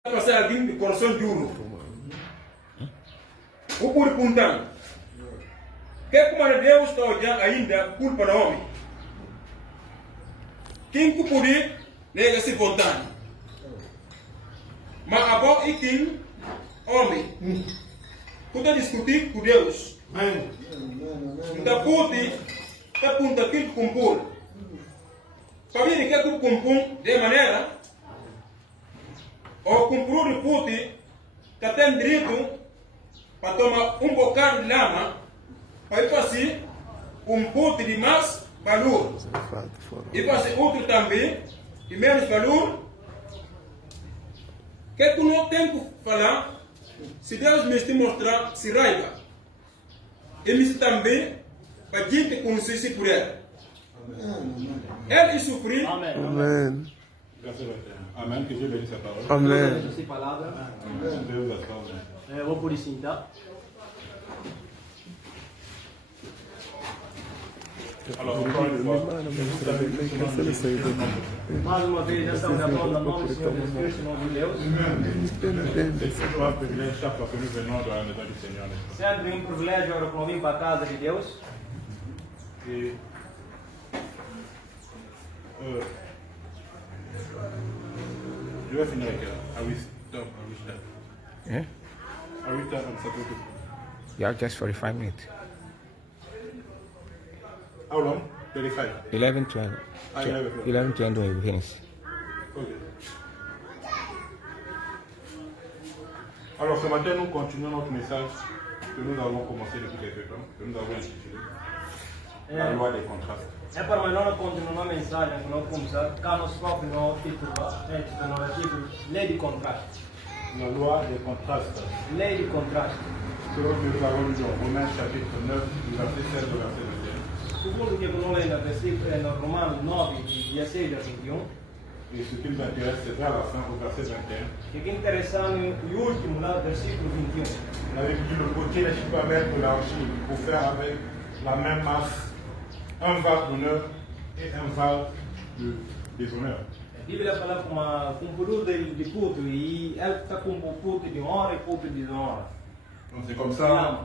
Pasal lagi di korson juru. Upur puntang. Kaya kumana Deus tau jang ainda culpa na homem. Quem kupuri nega se vontade. Mas abo iking homem. Kuda discutir com Deus. Nda puti ta punta kil kumpul. Pabini que tu kumpum de maneira o cumpru de puti que tem direito para tomar bocado de lama para ir fazer puti de mais valor e fazer outro também de menos valor que tu não tem que falar se Deus me te mostrar se raiva e me também para a gente conhecer por ele. Ele sofreu. Amém. Amém, que Dieu bénisse sa parole. Amém. Essa palavra. Deus la parole. Vou por isso então. Alors, encore une fois, Mais uma vez, essa é a palavra do nome do Senhor Jesus Cristo, em nome de Deus. c'est toujours un privilège chaque fois que nous venons dans la maison du Seigneur, n'est-ce pas? Sempre um privilégio agora quando vim para a casa de Deus. Et je vais finir avec à 8h. Yeah? À 8h, ça peut être. Yeah, just 45 minutes. How long? 35. 11:20. Ah, 11. 11:20 we finish. Ok. Alors ce matin, nous continuons notre message que nous avons commencé depuis quelques temps, que nous avons intitulé La loi des contrastes. É para nós não continuar a mensagem que nós começamos, cá nós próprios não título, lei de contraste. La loi des contrastes. Lei de contraste. Selon que nous avons lu dans Romains chapitre 9, du verset 16 au verset 21. Segundo que nós lemos no versículo no Romanos 9, de 16 a 21. Et ce qui nous intéresse, c'est vers la fin, au verset 21. E que interessante, o último, lá, versículo 21. On avait dit le potier ne peut pas mettre de l'argile pour faire avec la même masse un vase d'honneur et un vase de déshonneur. A Bíblia fala com um período de culto e ele está com um culto de honra e culto de desonra. Donc c'est comme ça,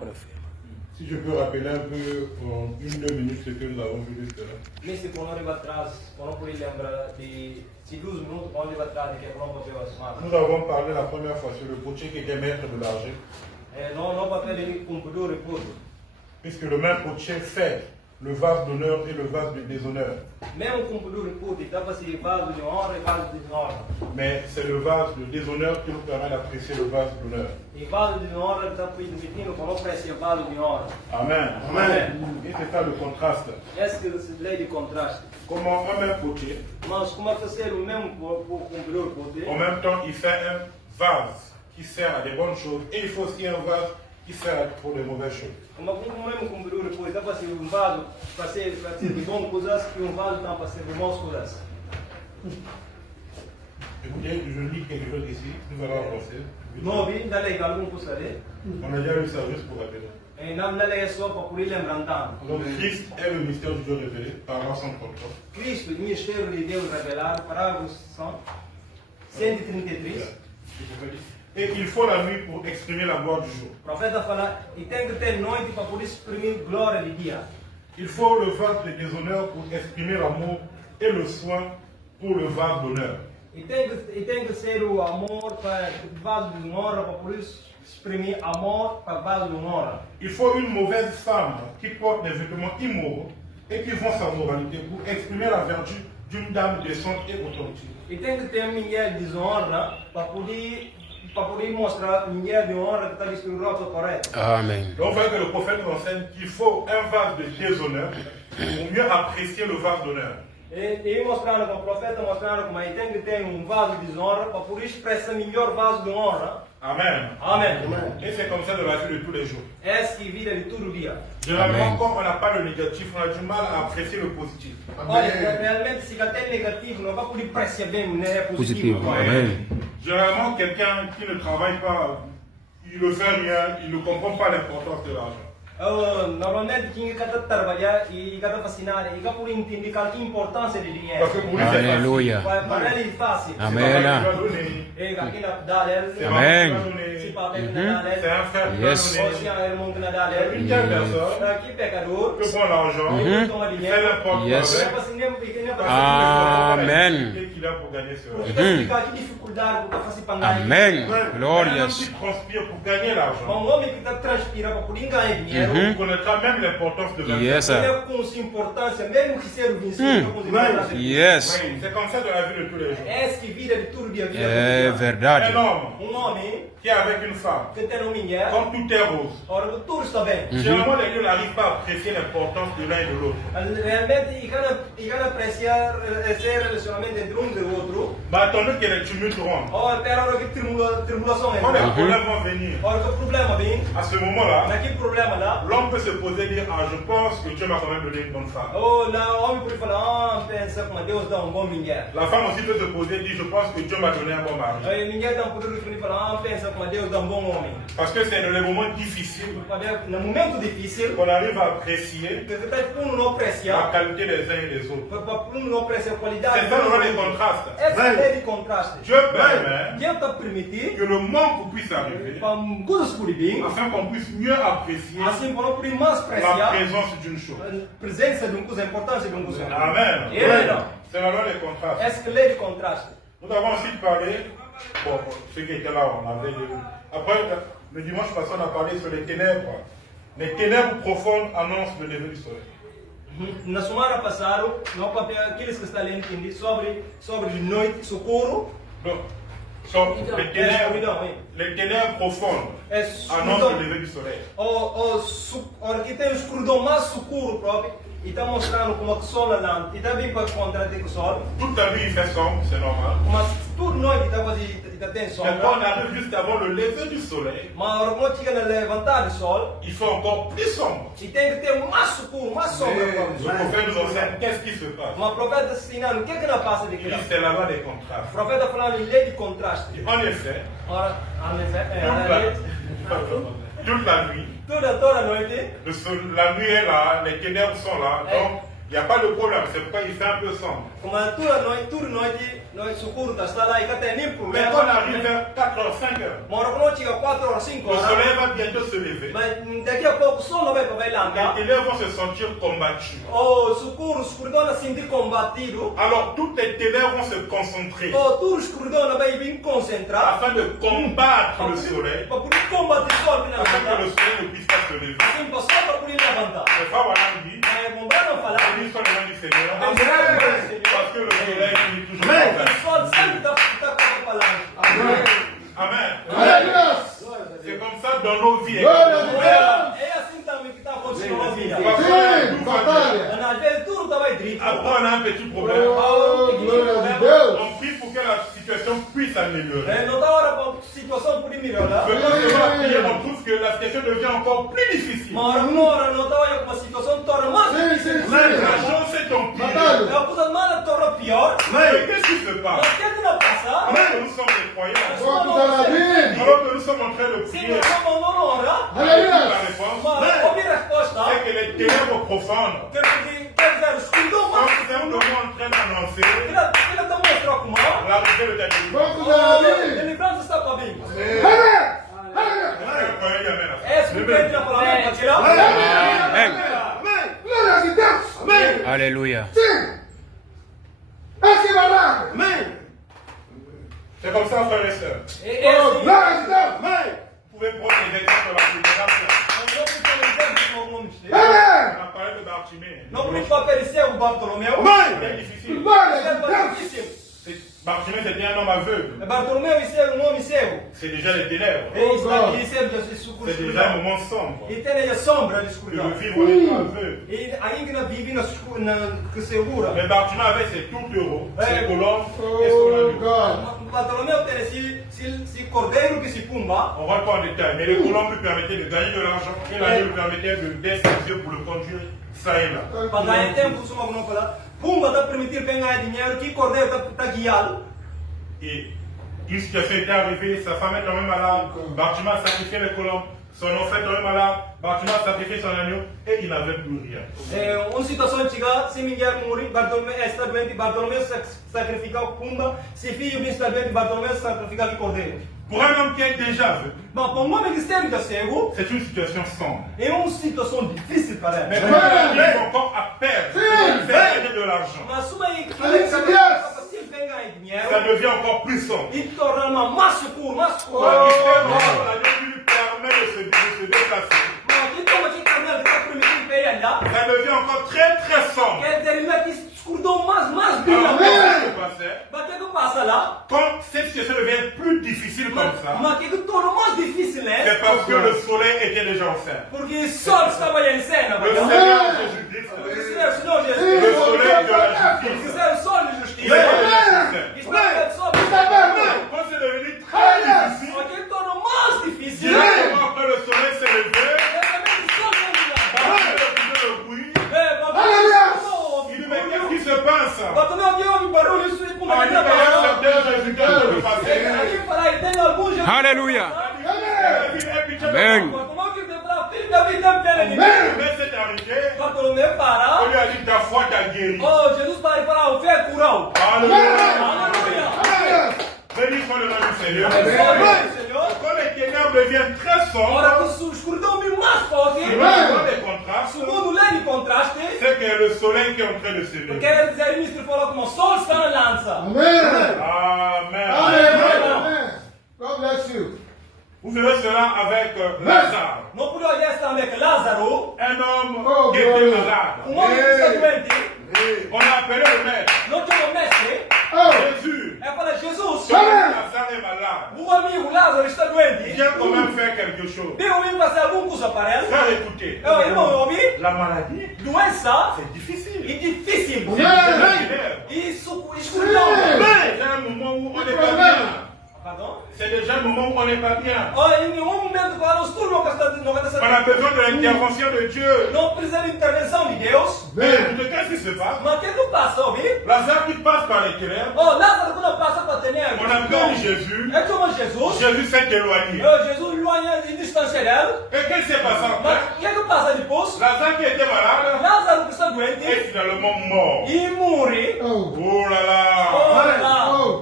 si je peux rappeler un peu en 1-2 minutes ce que nous avons vu jusque-là. Nesse quando ele vai atrás, quando eu lembrar de se 12 minutos, quando ele vai atrás de que não papel as malas. Nous avons parlé la première fois sur le potier qui était maître de l'argile. Não papel de cumpridor e culto. Puisque le même potier fait le vase d'honneur et le vase de déshonneur. Mesmo cumpridor e culto, dá para ser vaso de honra e vaso de desonra. Mais c'est le vase de déshonneur qui nous permet d'apprécier le vase d'honneur. E vaso de honra está permitindo quando oferece vaso de honra. Amen. Amen. Et c'est ça le contraste. Essa que é a lei de contraste. Comment un même potier, Mas como é que ser o mesmo cumpridor e culto? en même temps, il fait un vase qui sert à des bonnes choses et il faut aussi un vase qui sert pour des mauvaises choses. Como mesmo cumpridor e culto, dá para ser vaso para ser de boas coisas e vaso dá para ser de más coisas. Écoutez, je lis quelque chose ici, nous allons avancer. Não vi, dá lei algum coisa ali. On a déjà lu ça juste pour rappeler. E não dá lei só para poder lembrar. Donc Christ est le mystère du Dieu révélé par la son propre. Cristo, o mistério de Deus revelado, parágrafo 133. Et il faut la nuit pour exprimer la gloire du jour. O profeta fala, e tem que ter noite para poder exprimir glória de dia. Il faut le vase de déshonneur pour exprimer l'amour et le soin pour le vase d'honneur. E tem que ser o amor para vaso de honra, para poder exprimir amor para vaso de honra. Il faut une mauvaise femme qui porte des vêtements immoraux et qui vend sa moralité pour exprimer la vertu d'une dame décente et authentique. E tem que ter uma mulher de desonra para poder mostrar a mulher de honra que está vestindo roupa correta. Amen. Donc on voit que le prophète nous enseigne qu'il faut un vase de déshonneur pour mieux apprécier le vase d'honneur. E mostrando com o profeta, mostrando como aí tem que ter vaso de desonra para poder expressar melhor vaso de honra. Amen. Amém. Et c'est comme ça de la vie de tous les jours. Essa é a vida de todo dia. Généralement, quand on n'a pas le négatif, on a du mal à apprécier le positif. Olha, realmente se até negativo, não vai poder perceber né, positivo. Positivo. Amen. Généralement, quelqu'un qui ne travaille pas, il ne fait rien, il ne comprend pas l'importance de l'argent. Normalmente quem está trabalhar e está fascinado e por entender qual é a importância de dinheiro. Parce que pour lui, c'est facile. Alléluia. Para ele é fácil. Amen. Tu vas donner. E aqui na Dalel, Amen. se papel na C'est Dalel, un frère qui va Yes. donner. ou se é irmão na Dalel, Une telle personne aqui pecador, que prend l'argent, ele toma fait dinheiro, n'importe Yes. quoi é avec, fascinante porque ele é Amen. et qu'il a pour gagner ce Porque argent. explicar que dificuldade porque faz para ganhar. Amen. Un homme Glorious. qui transpire pour gagner l'argent, Um homem que está transpira para poder ganhar dinheiro, il connaîtra même l'importance de l'argent. Yes, ele sir. é com sua importância, mesmo que seja vencido, com sua importância. Yes. C'est comme ça dans la vie de tous les jours. Essa que vida de tudo dia a vida. É Un verdade. homme homem qui est avec une femme, que tem uma mulher, quand tout est rose, ora que tudo está bem. généralement les deux n'arrivent pas à apprécier l'importance de l'un et de l'autre. Realmente, e cada apreciar esse relacionamento entre um e o outro. Mais attendez que les tumultes rentrent. Ora, espera hora que tribulação Quand les entra. problèmes vont venir, Ora, que problema vem. à ce moment-là, Naquele problema lá, l'homme peut se poser et dire, ah, je pense que Dieu m'a quand même donné une bonne femme. oh, não, o homem pode falar, pensa como Deus dá bom mulher. La femme aussi peut se poser et dire, je pense que Dieu m'a donné un bon mari. A mulher dá poder de falar, pensa como Deus dá bom homem. Parce que c'est dans les moments difficiles No momento difícil, qu'on arrive à apprécier você está por não la apreciar, qualité des uns et des autres. para não apreciar a qualidade. C'est ça le rôle des contrastes. Essa é a lei de contraste. Dieu permet Deus está permitir que le manque puisse arriver para coisas por vir, afin qu'on puisse mieux apprécier assim para não poder mais la apreciar présence d'une chose. a presença de uma coisa, a importância de uma coisa. Amen. Yeah. C'est la loi des contrastes. Essa é a lei de contraste. Nous avons aussi parlé, bon, ceux qui étaient là, on avait vu. Après, le dimanche passé, on a parlé sur les ténèbres. Les ténèbres profondes annoncent le lever du soleil. Na semana passada, nós papel aqueles que estão lendo sobre de noite, socorro. Donc, sont Escuridão, hein? les ténèbres profondes É annoncent le lever du soleil. Aqui tem o escuridão mais socorro próprio. E está mostrando como o sol lá. E está bem para contratar com o sol. Toute ta vie, il fait sombre, c'est normal. Mas tudo noite está fazendo, tem sol. Mais quand on arrive juste avant le lever du soleil, Mas quando chega na levantar do sol, il fait encore plus sombre. e tem que ter mais socorro, mais sombra. Le prophète nous enseigne qu'est-ce qui se passe. Mas o profeta ensinando, o que é que não passa de Il dit lá? c'est la loi des O contrastes. profeta falando em lei de contraste. En effet, Ora, toute la nuit, toda noite, la nuit est là, les ténèbres sont là, donc il n'y a pas de problème, c'est pourquoi il fait un peu sombre. como toda noite, nós socorro está lá e não tem nenhum Mais quand on problema. arrive vers 4h, 5h, Mas quando chega 4 horas, 5 le horas, soleil va bientôt se lever. mas daqui a pouco o sol não vai lá. Les ténèbres vont se sentir combattus. O socorro, o escuridão vai se sentir combatido. Alors toutes les ténèbres vont se concentrer O tudo escuridão vai vir concentrar. afin de combattre le soleil, Para poder combater o sol que afin que le não soleil ne puisse pas se lever. assim, para só para poder levantar. Les femmes voilà, dit, É bom para não falar. bénis soit le nom du Seigneur, Amen. parce que le soleil finit toujours en O vain. sol sempre está falando. Amen. C'est comme ça dans nos vies. É assim também que está acontecendo na vida. Parfois, tout va bien. Às vezes tudo está bem direito. Après, on a un petit problème. On prie pour que la situation puisse améliorer. Não está hora para a situação poder melhorar. Mais quand on va prier, on trouve que la situation devient encore plus difficile. Mas agora não está hora como a situação torna mais difícil. La chose est empirée. É a coisa mais torna pior. Mais qu'est-ce qui se passe? Mas o que é que não passa? Alors que nous sommes des croyants, Mas alors que nous sommes en train de se prier, não estamos na hora, la réponse, mas ouvir a resposta, c'est que les ténèbres profondes quer dizer, o escuridão sont mais simplement en train d'annoncer ele está mostrando como l'arrivée de ta délivrance. a deliverance está para vir. Est-ce É isso que vous croyez amen à ça? que a gente está falando para tirar. Amen. Alléluia. C'est comme ça, frères et sœurs. É assim. Vous pouvez prendre des exemples dans la prédication. On a parlé de Bartimée. Não pode aparecer o Bartolomeu. C'était difficile. É difícil. Bartimée, c'était un homme aveugle. Bartolomeu é homem cego. C'est déjà les ténèbres. Ele está aqui sendo C'est déjà un moment sombre. e tem a sombra de Que escuridão. de vivre en étant aveugle. E ainda vive na segura. Mais Bartimée avait ses tourtereaux, ses colombes et son agneau. Bartolomeu tem esse cordeiro que se pumba. On ne va pas en détail, mais les colombes lui permettaient de gagner de l'argent et l'agneau lui permettait de baisser ses yeux pour le conduire ça et là. Para ganhar tempo, suma não falar. Pumba está permitir ganhar dinheiro, que cordeiro está guiá-lo. Et Une situation était arrivée, sa femme est tombée malade, Bartima a sacrifié les colombes, son enfant est tombé malade, Bartima a sacrifié son agneau et il n'avait plus rien. Uma situação antiga, se Miguel morrer, Bartolomeu está doente, Bartolomeu sacrifica o Pumba, se filho está doente, Bartolomeu sacrifica o cordeiro. Pour un homme qui est déjà aveugle, Mas para um homem que está cego, c'est une situation sombre. é uma situação difícil para Mais ele. quand il arrive encore à perdre, faire gagner de l'argent, Mas uma ça devient encore plus sombre. e torna mais seguro, mais seguro. Quand il fait mort, l'agneau qui lui permet de se déplacer. Ça devient encore très très sombre. Quer dizer, ele mete escuridão mais Alors, brilhante. qu'est-ce qui se passait? Mas o que passa lá? Quand cette situation devient plus difficile comme ça, Mas o que torna mais difícil, né? c'est parce que le soleil était déjà en scène. Porque o sol estava aí em cena. Le Seigneur Jésus-Christ, Porque se é o Senhor le Jesus. soleil de la Porque justice, se é o sol de il justiça. est déjà en scène. Está é o sol de Quand c'est devenu très difficile, O que torna mais difícil, directement après le soleil s'est levé, é também o sol de après le bruit, il dit mais qu'est-ce qui se passe? Mas também alguém ouve barulho isso e como Ah, é il que dit tá mais il y a passando? certains Jésus-Christ de le passer. Alguém fala aí, tem algum Jesus? Alléluia. Amen. Amen. Bartolomeu que tem pra filho da vida inteira de mim. Mais c'est arrivé, Bartolomeu para. on lui a dit ta foi t'a guéri. Oh, Jesus para e fala, o fé curou. Alléluia. Aleluia. Béni soit le nom du Seigneur. Abençoe, Senhor. Quand les ténèbres deviennent très sombres, Ora que a escuridão vem mais forte. il y a des contrastes, Segundo lei de contraste, c'est que le soleil qui est en train de se lever. quer dizer, o ministro falou como o sol está na lança. Amen. God bless you. Vous verrez cela avec Lazare, Não podia olhar esta avec Lázaro, un homme Oh, qui était glory. malade. homem que está doente. On a appelé le maître, Não tinha um mestre. Oh, Jésus. É para Jesus. Lazare est malade. O amigo Lázaro está doente. Viens quand même faire quelque chose. Deu vir fazer alguma coisa para ele. Frère, écoutez, Irmão, ouvir? la maladie, Doença c'est difficile. e difícil. Isso, escuridão. C'est un moment où on n'est pas bien. Pardon? C'est déjà un moment où on n'est pas bien. Olha, em nenhum momento quando os turnos não está On a besoin de l'intervention de Dieu. não precisa de intervenção de Deus. Mais écoutez, qu'est-ce qui se passe? Mas o que tu passa, ouvir? Lazare qui passe par les ténèbres, Oh, Lázaro quando passa para ter on a besoin de Jésus. é como Jesus. Jésus s'est éloigné. Jesus loin e distância dele. Et qu'est-ce qui s'est passé Mas après? o que passa depois? Lazare qui était malade Lázaro que está doente est finalement mort. e morre. oh, Oh là là! oh.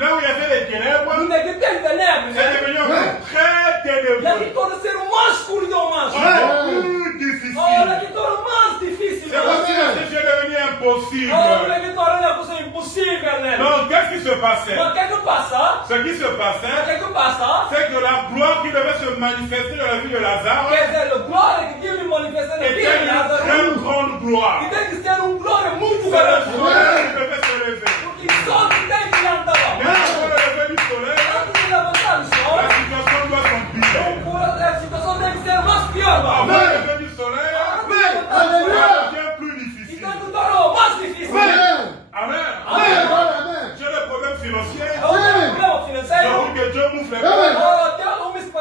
Là où il y avait les ténèbres, Onde é que tem tenebres, c'est né? devenu encore très E ténébreux. aqui torna ser mais escuridão mais. Encore plus Olha, difficile. aqui torna mais difícil. C'est comme si la situation est devenue impossible. Olha, aqui torna uma coisa impossível, né? Donc, qu'est-ce qui se passait? Mas o que passa? Ce qui se O passait, que passa? c'est que la gloire qui devait se manifester dans la vie de Lazare Quer dizer, a glória que Deus me manifesta na vida était de une Lázaro. très grande gloire. E tem que ser glória muito C'est le grande. soleil qui devait se lever. Porque só que tem que andar lá. Mais avant le lever du soleil, Antes de levantar o sol, la situation doit s'empirer. a situação tem que ser mais pior, Avant mano. le lever du soleil, ça devient plus difficile. Então tu tornou mais difícil. Amen. Amen. J'ai des problèmes financiers. É um problema J'ai financeiro. envie que Dieu m'ouvre les portes.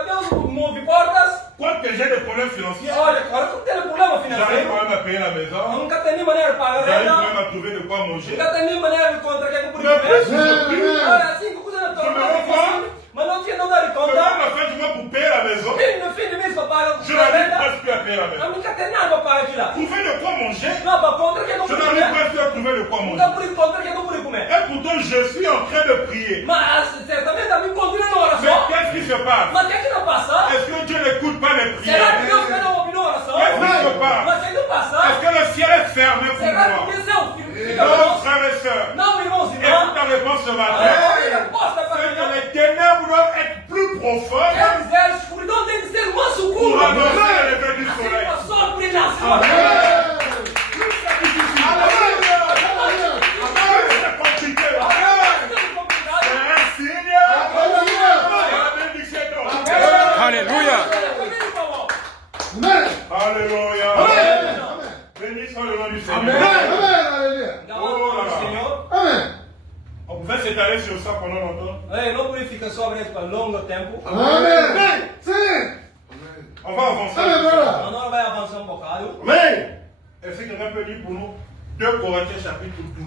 Deus move portas. Quoique j'ai des problèmes financiers, Olha, agora tu tem problema j'arrive financeiro. quand même à payer la maison. Nunca tem nem maneira de pagar J'arrive renda. quand même à trouver de quoi manger. Nunca tem nem maneira de contra quem cumprir Mais o plus mês. je prie, Olha, assim que coisa não torna mais difícil. Mas não tinha não dar de que conta. même la fin du mois pour payer la maison, Mesmo no fim do mês para pagar je a n'arrive renda. presque plus à payer la maison. Eu nunca tem nada para pagar aquilo lá. Trouver de quoi manger, Não, para contra quem não je cumprir o n'arrive mês. presque plus à trouver de quoi manger. Nunca por contra quem não cumprir comer. Et pourtant, je suis en train de prier. Mas certamente a mim continua na Mais oração. qu'est-ce qui se passe? Mas o que é que não passa? Est-ce que Dieu n'écoute pas les Será que Deus prières? não ouve na oração? Qu'est-ce qui se passe? Mas o que não passa? Est-ce que le ciel est fermé pour Será moi? que Deus é o filho? Non, frères et sœurs. Não, irmãos e Écoute irmãs. ta réponse ce matin. A resposta para C'est que mim les ténèbres doivent être plus profondes quer dizer, a escuridão tem que ser mais pour escura. annoncer le lever du Assim soleil. para o sol brilhar acima. C'est compliqué. C'est un signe de la bénédiction de Dieu. Alléluia. Amen. Alléluia. Amen. Béni soit le nom du Amen. Seigneur. Hallelujah. Senhor, Amen. On pouvait s'étaler sur ça pendant longtemps. não purifica sobre isso por longo tempo. Amen. Sing. On va avancer. Amen, brother. Agora vai avançar bocado. Amen. Est-ce que quelqu'un peut lire pour nous 2 Corinthiens chapitre 12?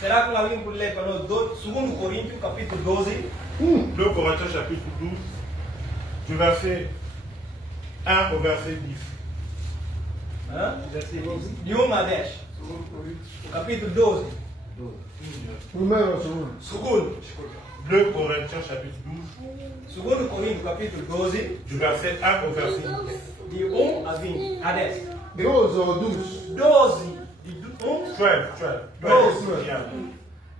Será que alguém pode ler para nós 2 Coríntios, capítulo 12? 2 Corinthiens chapitre 12, du verset 1 au verset 10. De 1 a 10. O capítulo 12. Primeiro ou segundo? Segundo. 2 Corinthiens chapitre 12, 2 Coríntios, capítulo 12. du verset 1 au verset 10. De 1 a 20. A 10. 12 ou 12? 12. De 1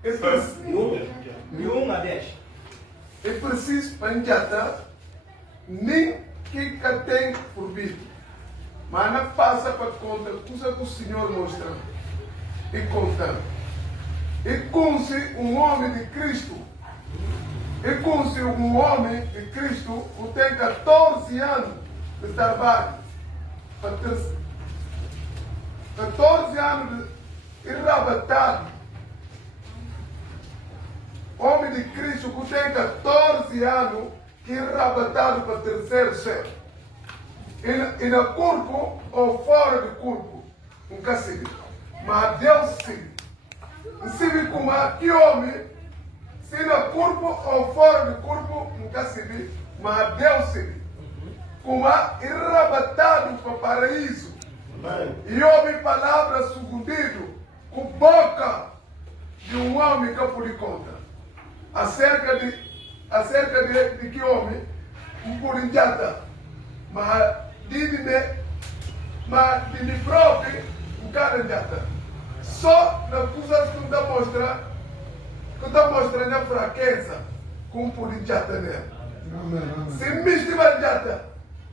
12. de 1 a 10. É preciso panjata nem que tem por vir. Mas não passa para conta coisa que o Senhor mostra e conta. E com-se um homem de Cristo. E com-se um homem de Cristo que tem 14 anos de trabalho. 14 anos de enrabatado. Homem de Cristo que tem 14 anos que enrabatado para terceiro céu. E no corpo ou fora do corpo, nunca se viu. Mas Deus sim. Se viu como que homem, se no corpo ou fora do corpo, nunca se viu. Mas Deus se viu. Como enrabatado para o paraíso. E ouve palavras sucumbidas com boca de um homem que pode contar. Acerca de que homem, um purinjata, mas de mim próprio, um caranjata. Só nas coisas que está mostrando a fraqueza, com um purinjata nele. Se mistura jata,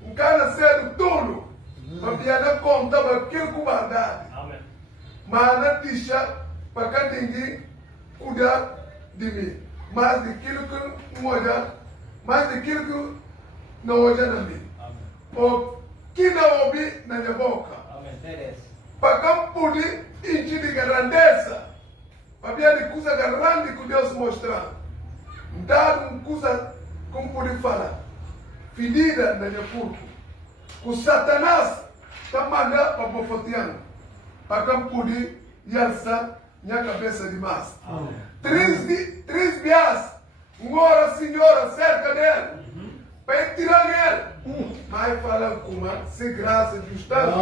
um cara sendo tolo, mas não conta aquilo com verdade. Mas não deixa para que ninguém cuidar de mim. Mais daquilo que não olha, mais daquilo que não olha na mim. O que não ouvi na minha boca. Para que pude encher de grandeza. Para ver de coisa grande que Deus mostrar. Dar uma coisa como pude falar. Ferida na minha corpo. O Satanás está mandando para o Fotiano. Para que pude alçar minha cabeça demais. 3 dias, uma hora senhora cerca dele, para tirar ele. Mas falam com sem graça e justiça.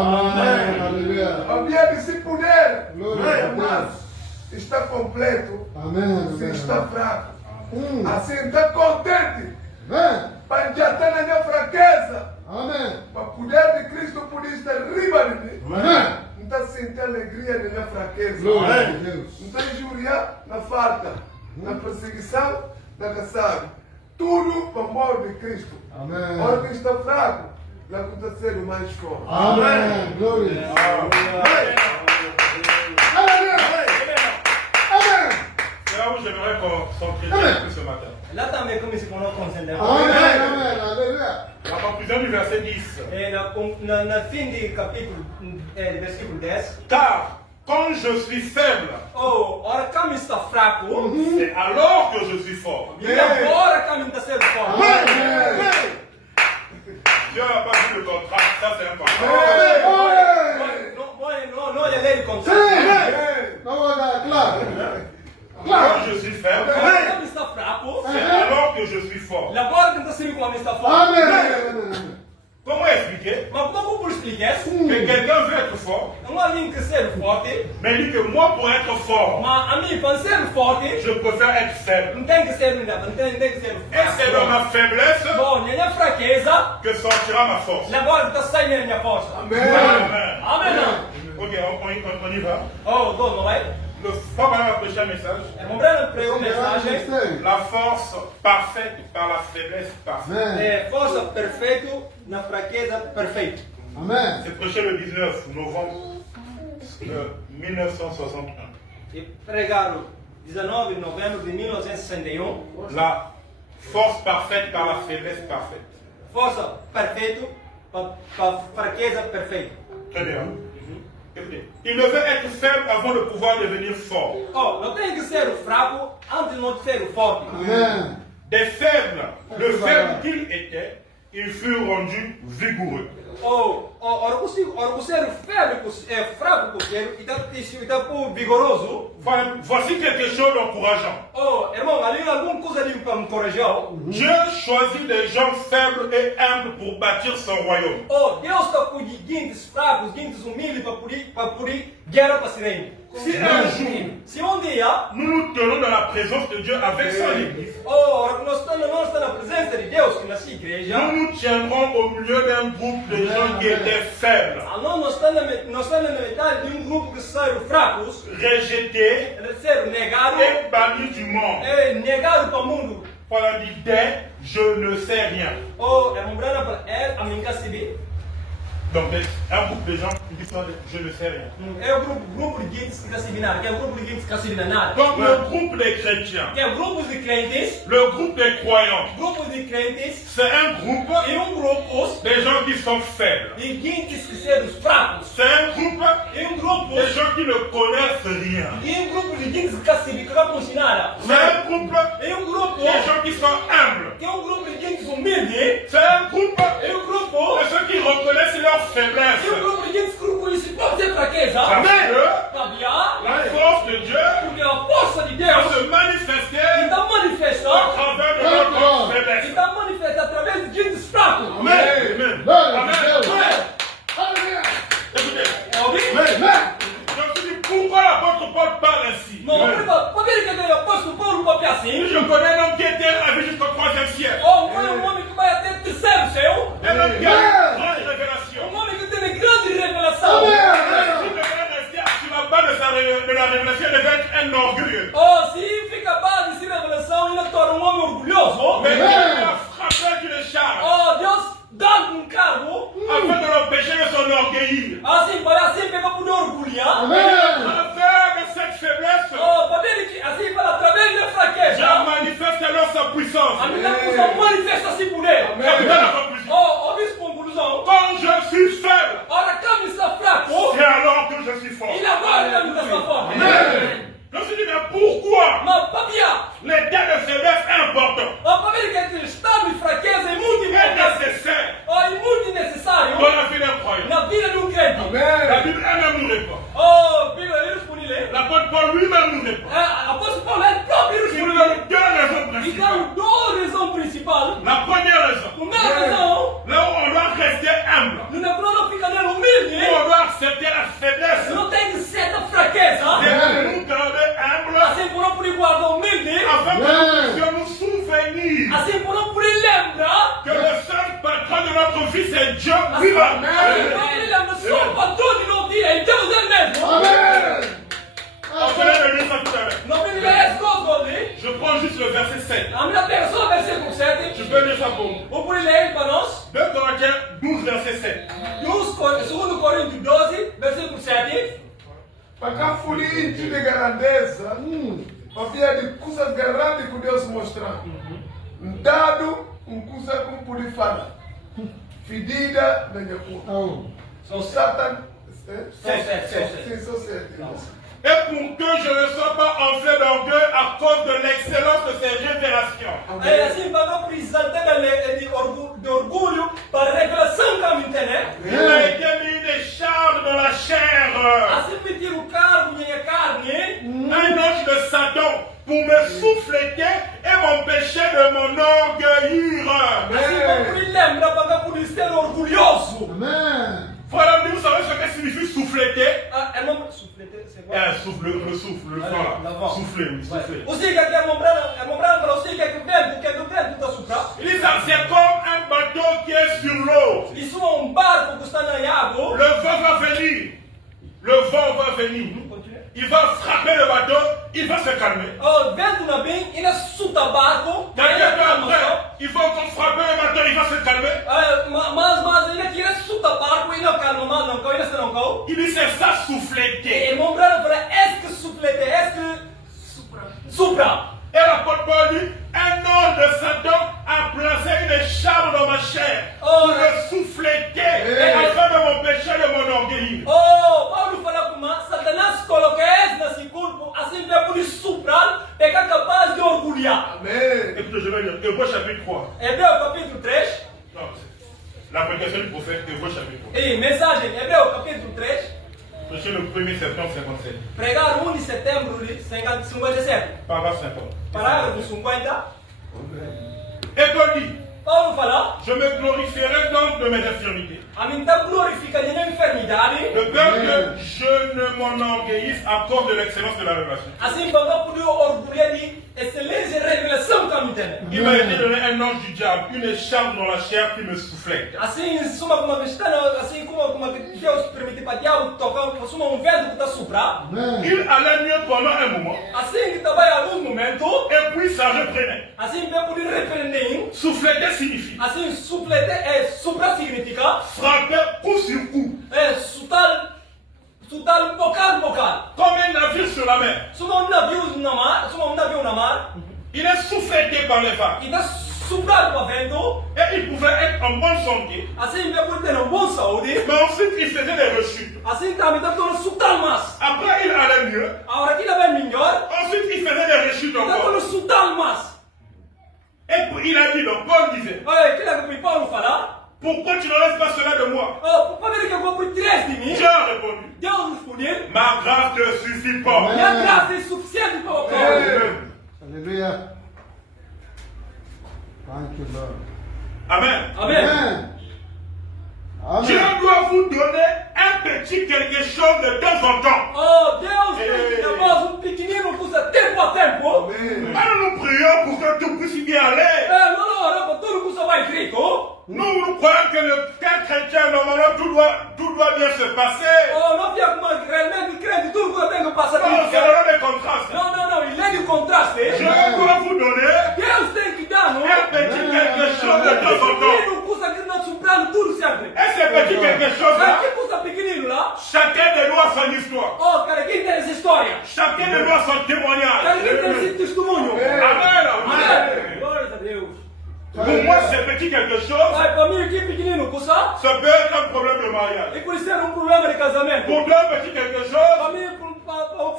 Havia de se poder, mas está completo, se está fraco. Assim está contente, para já estar na minha fraqueza, para o poder de Cristo poder estar riba de mim. Não está sentindo alegria na minha fraqueza. Não está injuriar na falta, na perseguição, na caçada. Tudo para o amor de Cristo. A hora que está fraco, lá que está sendo mais forte. Amém. Glória. C'est là où j'aimerais qu'on s'entraîne ce matin. Là também como se pode concentrar. La conclusion du verset 10. Na fim do capítulo, versículo 10. Car quand je suis faible, Ora caminho está fraco. c'est alors que je suis fort. E agora caminho está sendo forte. Dieu n'a pas vu le contrat, ça c'est important. Não é lei de contrato. Quand je suis faible, Agora caminho está fraco. c'est alors que je suis fort. E agora que está sendo como está forte. Comment expliquer Mas como por explicar isso? que quelqu'un veut être fort, Não há alguém que ser forte. mais dit que moi pour être fort, Mas a mim para ser forte, je préfère être faible. não tem que ser não tem que ser Et c'est dans ma faiblesse Bom, minha fraqueza. que sortira ma force. E agora que está saindo minha força. Amen. Amém. Ok, on y va. Não vai? Le Frère Branham a prêché un message. Lembrando para a mensagem. La force parfaite par la faiblesse parfaite. Força perfeita na fraqueza perfeita. C'est prêché le 19 novembre 1961. E pregaram 19 de novembro de 1961. La force parfaite par la faiblesse parfaite. Força perfeita para fraqueza perfeita. Très bien. Écoutez, il devait être faible avant de pouvoir devenir fort. Não tem que ser fraco antes de não ser forte. Des faibles, le faible qu'il était, ils furent rendus vigoureux. Ora o coceiro fraco, o coceiro, e está vigoroso. Voici quelque chose d'encourageant. Irmão, ali alguma coisa ali para me encorajar. Dieu choisit des gens faibles et humbles pour bâtir son royaume. Deus está com gente fracos, gente humildes para poder guerra para se reino. Si un jour, Se dia nous nous tenons dans la présence de Dieu avec son Église, nós estamos na presença de Deus, que nessa igreja, nous nous tiendrons au milieu d'un groupe de gens qui étaient faibles, nós estamos na metade de grupo que saíram fracos, rejetés negados, et bannis du monde. Negado para o mundo. Voilà, dit dès je ne sais rien. Irmão Brana fala, a minha casa. Donc, un groupe de gens qui disent je ne sais rien. É o grupo de gente que está se nada, que é o grupo de gente que está se nada. Donc, le groupe des chrétiens, Que é o grupo de crentes, le groupe des croyants, grupo de crentes, c'est un groupe e grupo des gens qui sont faibles. de gente que são fracos. C'est un groupe E grupo des gens qui ne connaissent rien. de grupo de gente que está se não nada. C'est un groupe E grupo des gens qui sont humbles. que é grupo de gente que são humildes. C'est un groupe E grupo de ceux qui reconnaissent leur faiblesse. que grupo de gente que reconhece própria fraqueza. Parce que Sabia? la force de Dieu Porque a força de va Deus se manifester está à manifestando. travers de notre faiblesse. Está manifestando através de gente fracos. Amen. Amen. Écoutez, je me suis dit pourquoi l'apôtre Paul parle ainsi. Não, pode ver que o apóstolo Paulo pode assim. Je connais un homme qui était ravi jusqu'au 3e siècle. Homem que vai até o terceiro céu. Un homme qui a une grande révélation. Homem que tem grande revelação. S'il devait rester sur la base de la révélation, il devait être un orgueilleux. Se fica base dessa revelação, ele torna homem orgulhoso. Mais Dieu l'a frappé d'une charge Deus dá cargo. afin de l'empêcher de s'enorgueillir. Assim pega por orgulhar. Avec cette faiblesse, Para ver que assim fala através da Dieu fraqueza. manifeste alors sa puissance. A minha função manifesta assim por ele. Écoutez la conclusion. Ouve essa conclusão. Quand je suis faible, Ora, quando está fraco, c'est alors que je suis fort. ele agora está sua forma. Je me suis dit, mais pourquoi Mas, papia, l'état de faiblesse est important? para ver que aquele estado de fraqueza é muito Est importante. nécessaire É muito necessário dans la vie d'un croyant. na vida de crente. La Bible elle-même nous répond. Bíblia, ele responde ele. L'apôtre Paul lui-même nous répond. Apóstolo Paulo, ele próprio Il nous responde. donne deux raisons E principales. dá duas razões principais. La première raison, Primeira razão, là où on doit rester humble, no não fica nem où humilde, on doit accepter la faiblesse, não tem que ser da fraqueza. et nous garder humble Assim por não poder guardar humilde, afin que nous puissions nous souvenir assim por não poder lembrar, que le seul patron de notre vie c'est Dieu assim lui-même. por não poder lembrar só o patrão de nosso dia é Deus ele mesmo. On connaît le lire ça tout à l'heure. Não me merece coisa ali. Je prends juste le verset 7. A minha pessoa vai ser com 7. Je peux lire ça pour vous. Vou por ler para nós. 2 Corinthiens 12, verset 7. 2 Coríntios 12, versículo 7. Pakafuli inchi de grandeza, havia de coisas grandes que Deus mostrar. Dado coisa como pude falar. Fedida na minha cor. São Satan. Sim, são sete. Et pour que je ne sois pas enflé d'orgueil à cause de l'excellence de ces révélations. É assim para não precisar de orgulho para a revelação que a minha internet. Il a été mis des charges dans la chair. Assim me tira o cargo, minha carne. Un ange de Satan pour me souffleter et m'empêcher de m'enorgueillir. Assim para poder lembrar para poder ser orgulhoso. Frère, vous savez ce que signifie souffleter? Irmão, souffleter, c'est quoi? Le souffle, le vent là. Souffler, oui, souffler. O que é Mombrana para você que é que o vento está soprando? Il dit ça, c'est comme un bateau qui est sur l'eau. Isso é barco que está na água. Le vent va venir. Le vent va venir. Il va frapper le bateau, il va se calmer. O vento na bem, ele suta barco. Quelques peu après, il faut qu'on frappe le bateau, il va se calmer. Mas ele tira suta barco e não calma mais, não ele não calma. Il dit c'est ça souffleter. E Mombrana fala, est-ce que souffleter, est-ce que supra? Et l'apôtre Paul dit, un ange de Satan a placé une charge dans ma chair pour me souffleter et afin de m'empêcher de m'enorgueillir. Paulo fala como Satanás coloca nesse corpo assim para poder suprar, ficar capaz de orgulhar. Amém. Écoutez, je vais lire. Hébreux chapitre 3. Hebreu capítulo 3. Non, La prédication du prophète, Hébreux chapitre 1. E mensagem Hebreu capítulo 3, Prêché le 1er septembre 57. pregar 1 de setembro de 57, Paragraphe 50. parágrafo 50. Et Paul dit, Paulo fala, je me glorifierai donc de mes infirmités, a mim está glorifica de minha enfermidade, de peur que je ne m'enorgueillisse à cause de l'excellence de la révélation. assim para poder orgulhar de excelência e revelação que a mim tem. Il m'a été donné un ange du diable, une écharpe dans la chair qui me soufflait. Assim, suma como cristã, assim como Deus permite para diabo tocar, suma vento que está soprar. Il allait mieux pendant un moment, Assim que trabalha alguns momentos, et puis ça reprenait. assim para poder repreender. Souffletait signifie Assim, suplete supra significa frapper coup sur coup, sutal bocal. comme un navire sur la mer. Suma navio na mar, Il est souffleté par les vagues. e está soprado para vento. Et il pouvait être en bonne santé, Assim para poder ter uma boa saúde. mais ensuite il faisait des rechutes. Assim também está todo sutal mas. Après il allait mieux, A hora que ele vai melhor, ensuite il faisait des rechutes está todo encore. sutal mas. Et puis il a dit, donc Paul disait, Olha, aquilo que o Paulo fala. pourquoi tu n'enlèves pas cela de moi? Para ver que eu vou por trás de mim. Dieu a répondu, Deus respondeu. ma grâce te suffit pas. Minha graça é suficiente para o Paulo. Hallelujah. Thank you, Lord. Amen. Amém. Dieu Amen. doit vous donner un petit quelque chose de temps en temps. Oh, Deus tem que dar pequenino custa tempo a tempo. Alors nous prions pour que tout puisse bien aller. Não ora para tudo custa vai grito. Nous croyons que le cas chrétien, normalement, tout doit bien se passer. Oh, não havia como realmente crente tudo que eu tenho que passar. Non, c'est dans des contrastes. Não, ele é de contraste. Je dois vous donner Deus tem que dar, não? un petit quelque chose de temps en temps. Pequenino custa que não soprando tudo sempre. Et ce petit quelque chose-là, Aqui custa pequenino lá. chacun de nous a son histoire. Oh, cara, quem tem essa história? Chacun de nous a son témoignage. Cara, quem tem esse testemunho? Amen. Amém. Glórias a Deus. Pour moi, ce petit quelque chose, Vai, para mim aqui pequenino custa. ça peut être un problème de mariage. E por isso era problema de casamento. Pour toi, petit quelque chose, Para mim,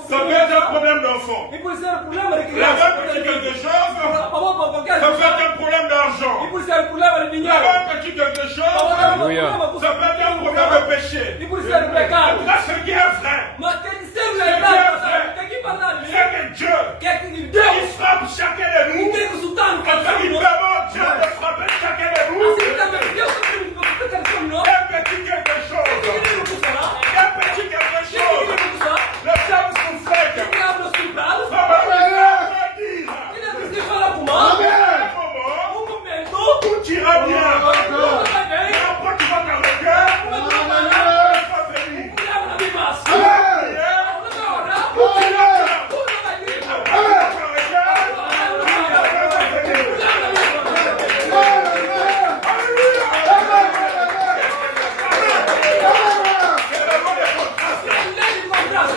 ça peut être un problème d'enfant. E por isso era problema de La criança. même petit quelque chose, Para qualquer ça peut coisa. être un problème E d'argent. por isso era problema de La dinheiro. même petit quelque chose, Alléluia. ça peut être un problème de péché. E por isso era pecado. Là, ce qui est vrai, Mas tem que ser verdade. Tem que falar. c'est que Dieu, Quer que il Deus frappe chacun de nous. tem que soltar no Quand il casamento. permet Dieu de frapper chacun de nous. Assim também Deus está permitindo que você tenha não. Un petit quelque chose. Pequenino custa lá. Un petit quelque chose. Pequenino custa. Le diable souffle. Que abre os comprados. Ça va me dire. Ele precisa falar com À mal. un moment, Momento. tout ira bien. Tudo vai Et bem. après, tu vas dans le cœur. Uma Tu trabalhar. vas venir. Olhava na minha massa. Prière. Uma hora. Tout ira bien. Tudo vai bem. Après, tu vas dans le cœur. Tu vas venir. C'est le mot des contrastes.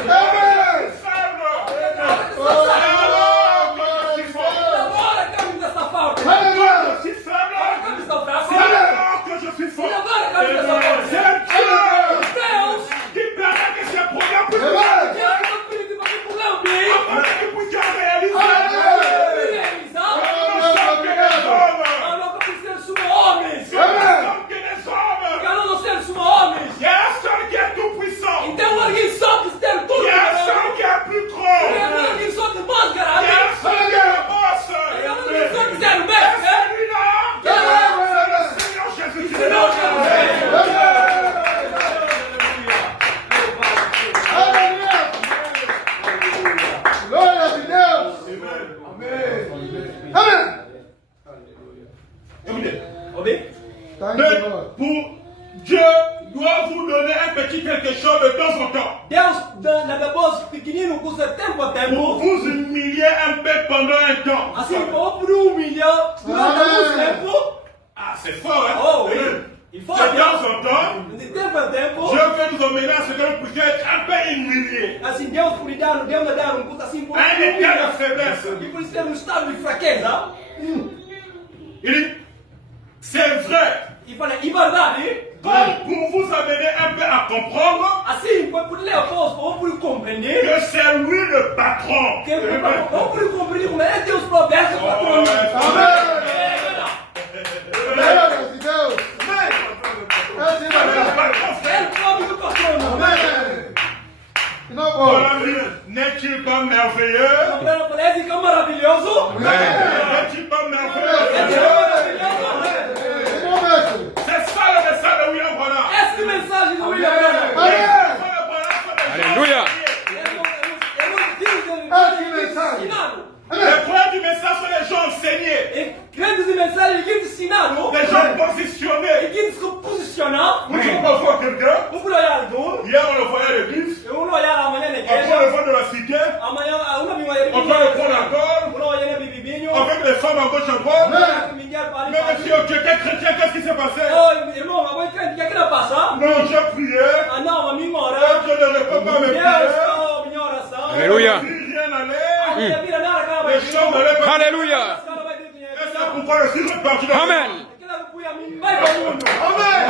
Então alguém só que tem tudo. Alguém só que máscara. Alguém só que tem o mesmo. Glória a Deus. Amém. Écoutez, Thank mais you, Lord. pour Dieu doit vous donner un petit quelque chose de temps en temps. Deus, na depois pequenino, custa tempo a Pour tempo. vous humilier un peu pendant un temps. Assim, por milhão, durante algum tempo. Ah, c'est fort, hein? Oh, oui. Il De faut temps en temps, de tempo a tempo. Dieu veut nous emmener à ce que nous puissions être un peu humiliés. Assim, Deus por dar, Deus me dar custa assim por Un état de faiblesse. E por isso ter estado de fraqueza. Il dit, c'est vrai. E fala, e verdade. Comme pour vous amener un peu à comprendre Assim, foi por ler a voz, ou por compreender. que c'est lui le patron. Ou por compreender como é Deus próprio, é o patrão. Glória a Deus. se posicionar. Nous sommes parfois quelqu'un. Um loyal do. Hier, on le voyait à l'église. Loyal amanhã na Après, igreja. on le voit de la cité. Amanhã uma minha On peut le prendre encore. loyal bibibinho. Avec les femmes à gauche à droite. Mais monsieur, tu étais chrétien, qu'est-ce qui s'est passé? Oh, irmão, a mãe crente, o que é que não passa? Non, j'ai prié. Ah, não, a minha hora. Dieu ne répond pas à mes prières. Deus, oh, minha oração. Alléluia. Rien A n'allait. minha vida não era aquela. Les chambres n'allaient pas. Alléluia. Et c'est pourquoi je suis reparti dans Amen. Aquela que fui a mim, vai para o mundo.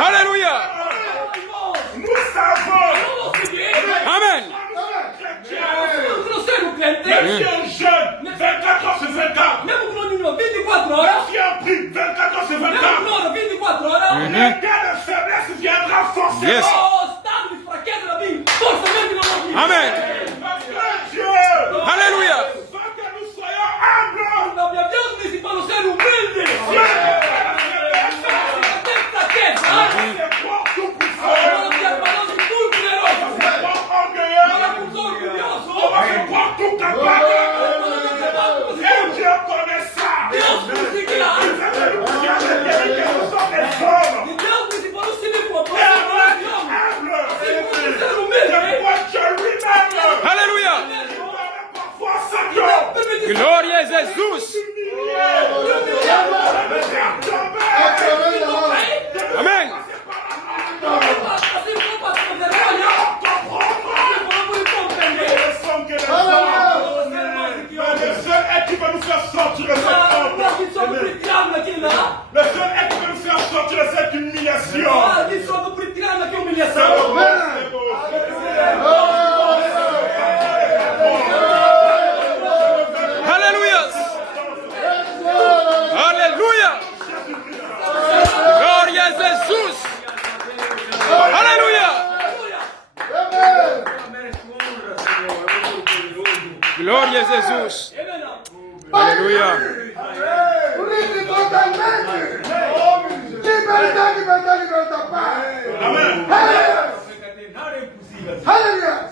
Alléluia. Nous savons. Amen. Eu não sei o crente. Même si un jeune, 24 heures sur 24. Mesmo que não tenho 24 horas. Si un prix, 24 heures sur Mesmo que 24. não 24 horas. L'état de faiblesse viendra forcément. Yes. Oh, estado de fraqueza da minha. Forçamente não vou vir. Amen. Parce que Dieu Alléluia. veut que nous soyons humbles. Na minha Deus disse para eu ser humilde. Dieu Tem fraqueza. c'est pour tout puissant. Eu não quero para nós tudo poderoso. C'est pour orgueilleux. Olha com os orgulhosos. On va se croire tout capable. Et Dieu connaît ça. Deus conseguirá. Il veut que nous puissions déterminer que nous sommes des hommes. E Deus disse para eu ser com a Et pessoa on va être de homem. humble. Ser humilde. C'est pourquoi Dieu lui-même Alléluia. parlait parfois sans Dieu. Glória a Jesus. Amen. Le seul être qui va nous faire sortir de cette honte, le seul être qui va nous faire sortir de cette humiliation, c'est beau. Alléluia. Alléluia. Glória a Jesus. Alléluia. Glória a Jesus. Alléluia. Amen. Hallelujah.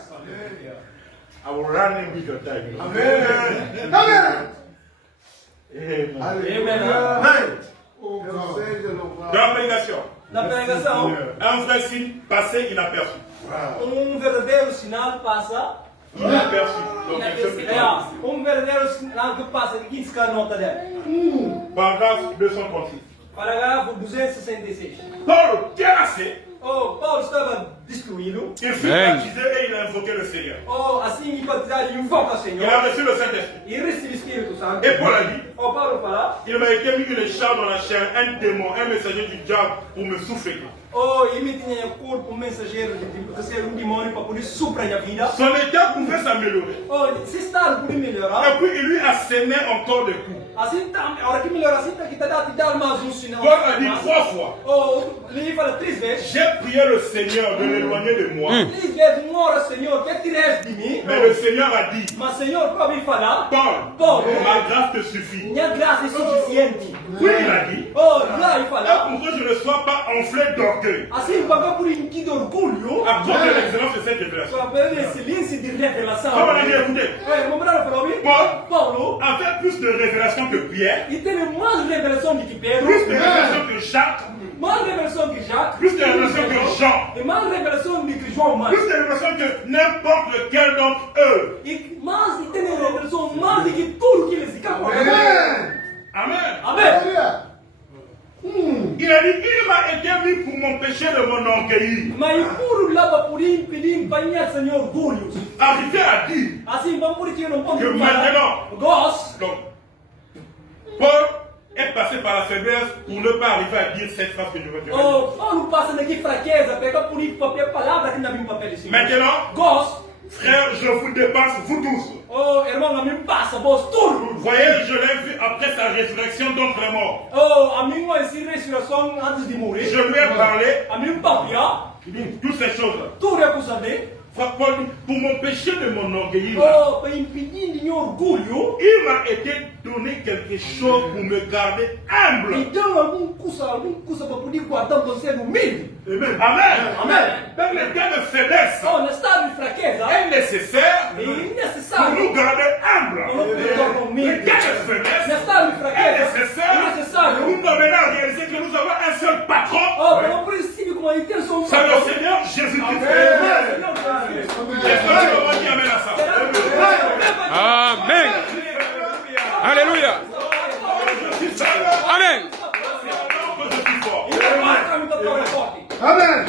I will run in with your time. Amen. Amen. Dans la prédication, Na pregação, un vrai signe passé inaperçu. verdadeiro sinal passa. Inaperçu. Donc, il se fait. Verdadeiro sinal que passa de 15 nota dele. Paragraphe 236. Parágrafo 266. Paul, terrassé, Oh, Paulo estava destruído. il fut Amen. baptisé et il a invoqué le Seigneur. Oh, assim que batizado invoca o Il a Senhor. reçu le Saint-Esprit. E recebe o Espírito Santo. Et Paul a dit, Oh, Paulo fala. il m'a été mis une charge dans la chair, un démon, un messager du diable pour me souffler. Oh, e me tinha corpo mensageiro de ser demônio para poder suprar a vida. Son état pouvait s'améliorer. Oh, se está poder melhorar. Et puis il lui a semé encore des coups. Assim tá, a hora que melhora assim tá que tá te dar mais sinal. Paul a dit 3 fois, Oh, ele fala 3 vezes. j'ai prié le Seigneur de l'éloigner de moi. 3 vezes, ora, Senhor, que tires de mim. Mais le Seigneur a dit, Mas, Senhor, para me falar, Paul, ma grâce te suffit. minha graça é suficiente. Puis il a dit, Oh, lá e et falar. pour que je ne sois pas enflé d'orgueil, Assim, para por de orgulho, à cause de l'excellence de cette révélation. para ver excelência de revelação. Comme on a dit, écoutez, Meu brother falou mim, Paul Paulo, avait plus de révélations que Pierre, e teve mais revelação do que Pedro, plus de révélations que Jacques, mais revelação que Jacques, plus de révélations que Jean, e mais revelação do que João mais. plus de révélations que n'importe lequel d'entre eux. E mais e teve revelação mais do que tudo que eles ficaram. Amen. Amém. Il a dit, il m'a été mis pour m'empêcher de m'enorgueillir. Mas puro lá por impedir banhar Senhor orgulho. Arrivé à dire Assim, vamos por isso não que pode maintenant, Gos. donc, Paul est passé par la faiblesse pour ne pas arriver à dire cette phrase que je veux dire. Oh, Paulo passa daqui fraqueza, pega por isso papel, palavra que não vem papel assim. Maintenant, Gos. frère, je vous dépasse, vous tous. Oh, irmão, a mim passa, vos tudo. Vous voyez, je l'ai vu après sa résurrection d'entre les morts. Oh, a mim vai ser ressurreição antes de morrer. Je lui ai parlé, A mim papia, il dit toutes ces choses-là. tudo é por saber. Frère Paul dit, pour m'empêcher de m'enorgueillir, Oh, para impedir de orgulho. il m'a été donné quelque chose pour me garder humble. Então, algum coisa para poder guardar você humilde. Amen. Amen. Amen. Même les cas de faiblesse Oh, no estado de fraqueza, est nécessaire é pour necessário. nous garder humbles. Eu torno Les humilde. cas de faiblesse No estado de est fraqueza, é nécessaire pour necessário. nous amener à réaliser que nous avons un seul patron Oh, per un princípio como ele tem som. C'est le Seigneur Jésus-Christ. Est-ce que tu vas dire amen à ça? Amen. Alléluia. Je suis seul. Amen. C'est alors que je suis fort. Amen.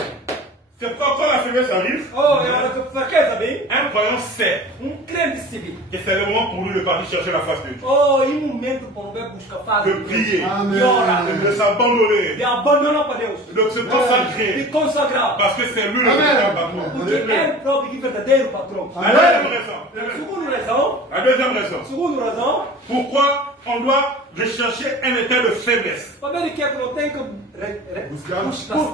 C'est pourquoi la faiblesse arrive. Oh, ela fraqueza bem. Un croyant sait Crente sabe. que c'est le moment pour lui de partir chercher la face de Dieu. Oh, e momento para o buscar fazer. De prier. Amen. De s'abandonner. De abandonar para Deus. De se consacrer. De consagrar. Parce que c'est lui le véritable patron. Porque é o próprio que verdadeiro patrão. La deuxième raison. Segunda razão. La deuxième raison. Segunda razão. Pourquoi on doit rechercher un état de faiblesse? Para ver que não tem que Buscar.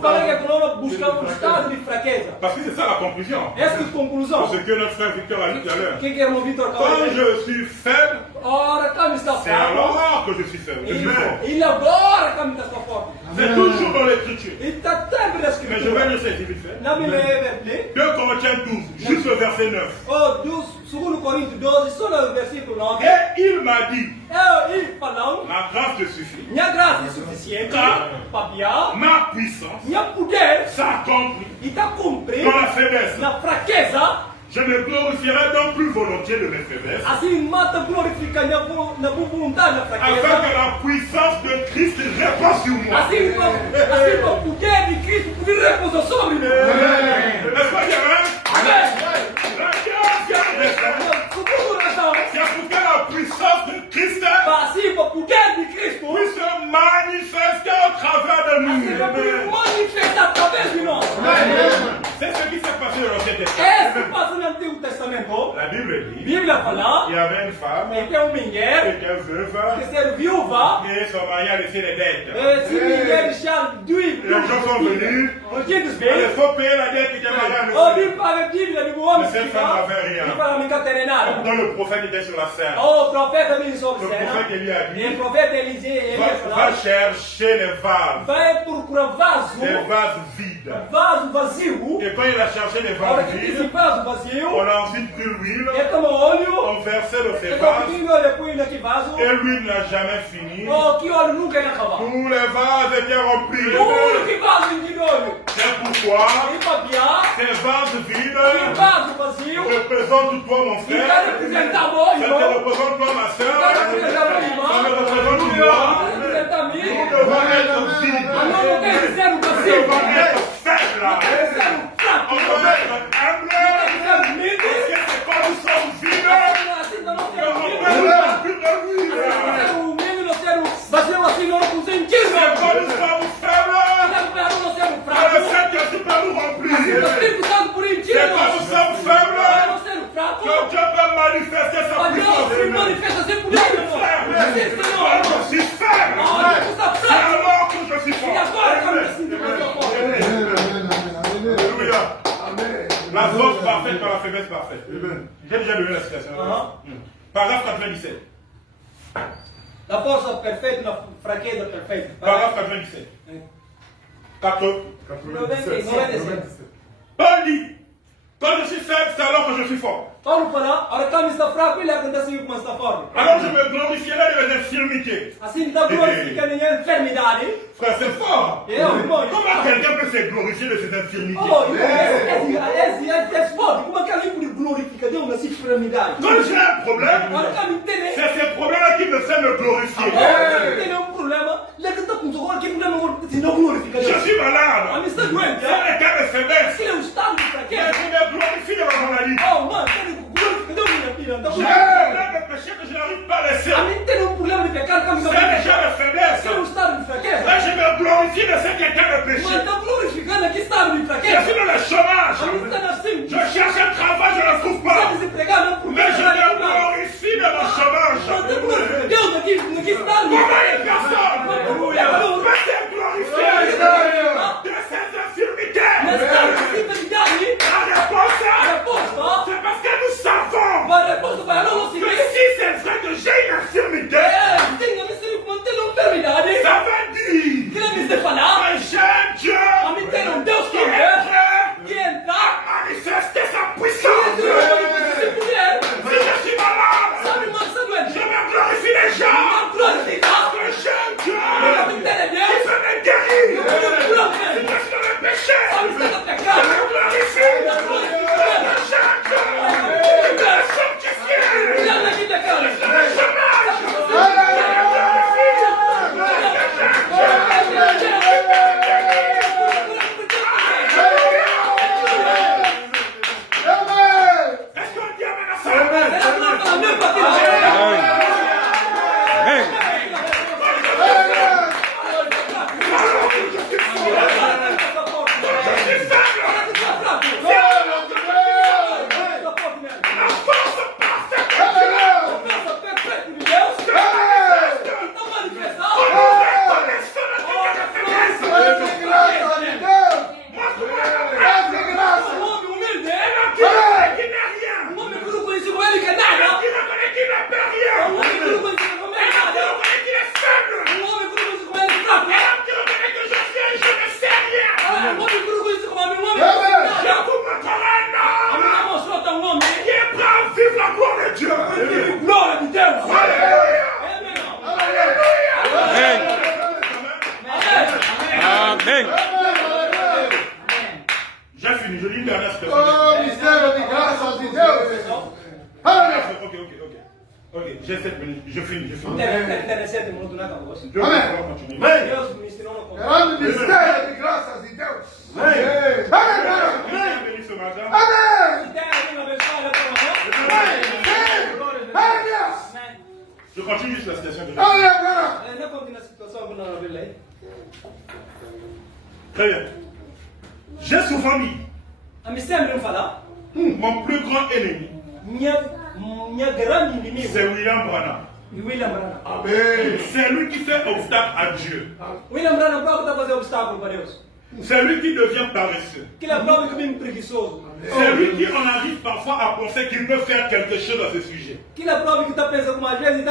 para que não buscar um estado de fraqueza. Parce que c'est ça la conclusion. Essa é a conclusão. C'est ce que notre frère Victor a dit tout à l'heure. Quem quer ouvir Vitor Quand je suis faible, ora, como está c'est fraco. alors que je suis faible. Je suis fort. Ele agora como está forte. C'est toujours dans l'écriture. Ele está sempre na Mais je vais escritura. le saisir vite fait. Não me leve. 2 Corinthiens 12, juste le verset 9. Oh, 2 Coríntios 12, só no versículo 9. Et il m'a dit, Ele falando, ma grâce te suffit. minha graça é suficiente para piar, Ma puissance minha poder s'accomplit está cumprindo dans la faiblesse. na fraqueza. Je me glorifierai donc plus volontiers de mes faiblesses, Assim mata glorifica na boa vontade na afin fraqueza. que la puissance de Christ repose sur moi. Assim o poder de Cristo poder repousar sobre mim. N'est-ce pas, Yahweh? Amém. La deuxième raison, Segunda razão. c'est pour que la puissance de Christ Assim o poder de Cristo puisse se manifester au travers de assim vai nous. manifestar através de nós. C'est ce qui s'est passé dans l'Ancien É Testament. isso que passa no Antigo Testamento. La Bible dit, Bíblia fala il y avait une femme que uma qui mulher était veuve que ser viúva, et son mari a laissé les dettes. se mulher deixar Les gens sont venus, os dias il bem, faut payer la dette qui était mariée ou à vir para a dívida de um homem Mais cette femme n'avait rien. e para mim ter nada. Quand le prophète était sur la scène, O profeta vem sobre le cena, prophète Élie a e dit, o profeta Eliseu va chercher les vases, vai procurar vaso, des vases vides. vaso vazio. Et quand il a cherché les A hora vases que vides, esse vaso vazio, on a ensuite pris l'huile, ele toma óleo, on versait dans ces ele vases, pouquinho olha põe naquele vaso, et l'huile n'a jamais fini. o que óleo nunca ia acabar. Tous les vases étaient remplis. Tudo que vaso de óleo. C'est pourquoi E papiar, ces vases e vides vaso vazio, représentent toi, mon e frère. vai representar bom, Ça te irmão. représente toi, ma soeur. Vai representar meu Ça me irmão. représente Vai moi. representar mim. Nous devons être vides. Mas não tem que ser um Nous vazio. devons être faibles. Tem que ser um fraco. On doit être humble. Tem que ser Parce humilde. que c'est quand nous sommes vides Assim não que ser on humilde. peut plus de l'huile. Ser humilde não ser vazio assim não com sentido. C'est quand nous sommes faibles Não ser um que fraco. le Saint-Esprit peut nous remplir. O Espírito Santo por C'est intiro. quand nous sommes Para faibles não ser um fraco. que Dieu peut manifester sa Mas Deus puissance. se manifesta sempre por isso, irmão. Sim, Senhor. Quand je suis faible, A hora que tu está c'est fraco. alors que je suis E fort. agora que eu me sinto mais forte. Alléluia. Amen. La force parfaite par la faiblesse parfaite. J'ai déjà donné la citation. Paragraphe 97. Na força perfeita, na fraqueza perfeita. Paragraphe 97. 97. Paul dit, quand je suis faible, c'est alors que je suis fort. Paulo fala, a hora que ele está fraco, ele acontece como está forte. Alors je me glorifierai de mes infirmités. Assim está glorificando em enfermidade. Frère, c'est fort. Irmão, Comment quelqu'un peut se glorifier de ses infirmités? oh, é forte. Como é que alguém pode glorificar Deus nessa enfermidade? Quand j'ai un problème, A hora que ele tem, c'est ces problèmes-là qui me fait me glorifier. tem um problema, ele está com o que problema se não glorifica Je Deus. suis A malade. mim está doente, C'est un cas de faiblesse. se ele é um estado de Mais fraqueza. je me glorifie de ma maladie. Oh, mano, ele glorifica Deus minha filha. J'ai un problème de péché que je n'arrive pas à laisser. A mim tem um problema de pecado que a mim C'est un cas de se faiblesse. é um estado de fraqueza. Là, je me glorifie de ce quelqu'un de péché. Mas está glorificando aqui estado de Je fraqueza. suis dans le chômage. A mim está assim. Je cherche un travail, je ne le trouve Está pas. desempregado, não por Mais je me glorifie de mon chômage. Deus aqui está ali. Comment une personne peut se glorifier de ses infirmités? Mas está assim, verdade. La réponse, A resposta, c'est parce que nous savons a resposta vai lá no que seguinte. si c'est vrai que j'ai une infirmité, Tem a missão de manter uma enfermidade. ça veut dire Que ele me falar. que ng'ombe kuruhusu kwa ng'ombe. Amna mosota ng'ombe. Qui est prêt à vivre la gloire de Dieu. Gloire di Dio. Amen. J'ai fini, je lis une dernière citation. Oh, mistério de graças de Deus. Ok, j'ai 7 minutes, je finis. Je Interessante muito na cabeça. vais pouvoir continuer. Deus ministrou no coração. Grande mistério de graças de Deus. Amém. Amém. Dieu est béni ce matin. Amém. Amém. Je continue juste la citation de Amém. Très bien. J'ai souvent dit, mon plus grand ennemi, c'est William Branham. Amém. C'est lui qui fait obstacle à Dieu. William Branham está fazendo obstáculo para Deus. C'est lui qui devient paresseux. Que ele é próprio que preguiçoso. C'est lui qui en arrive parfois à penser qu'il peut faire quelque chose à ce sujet. Que ele é próprio que está pensando mais vezes e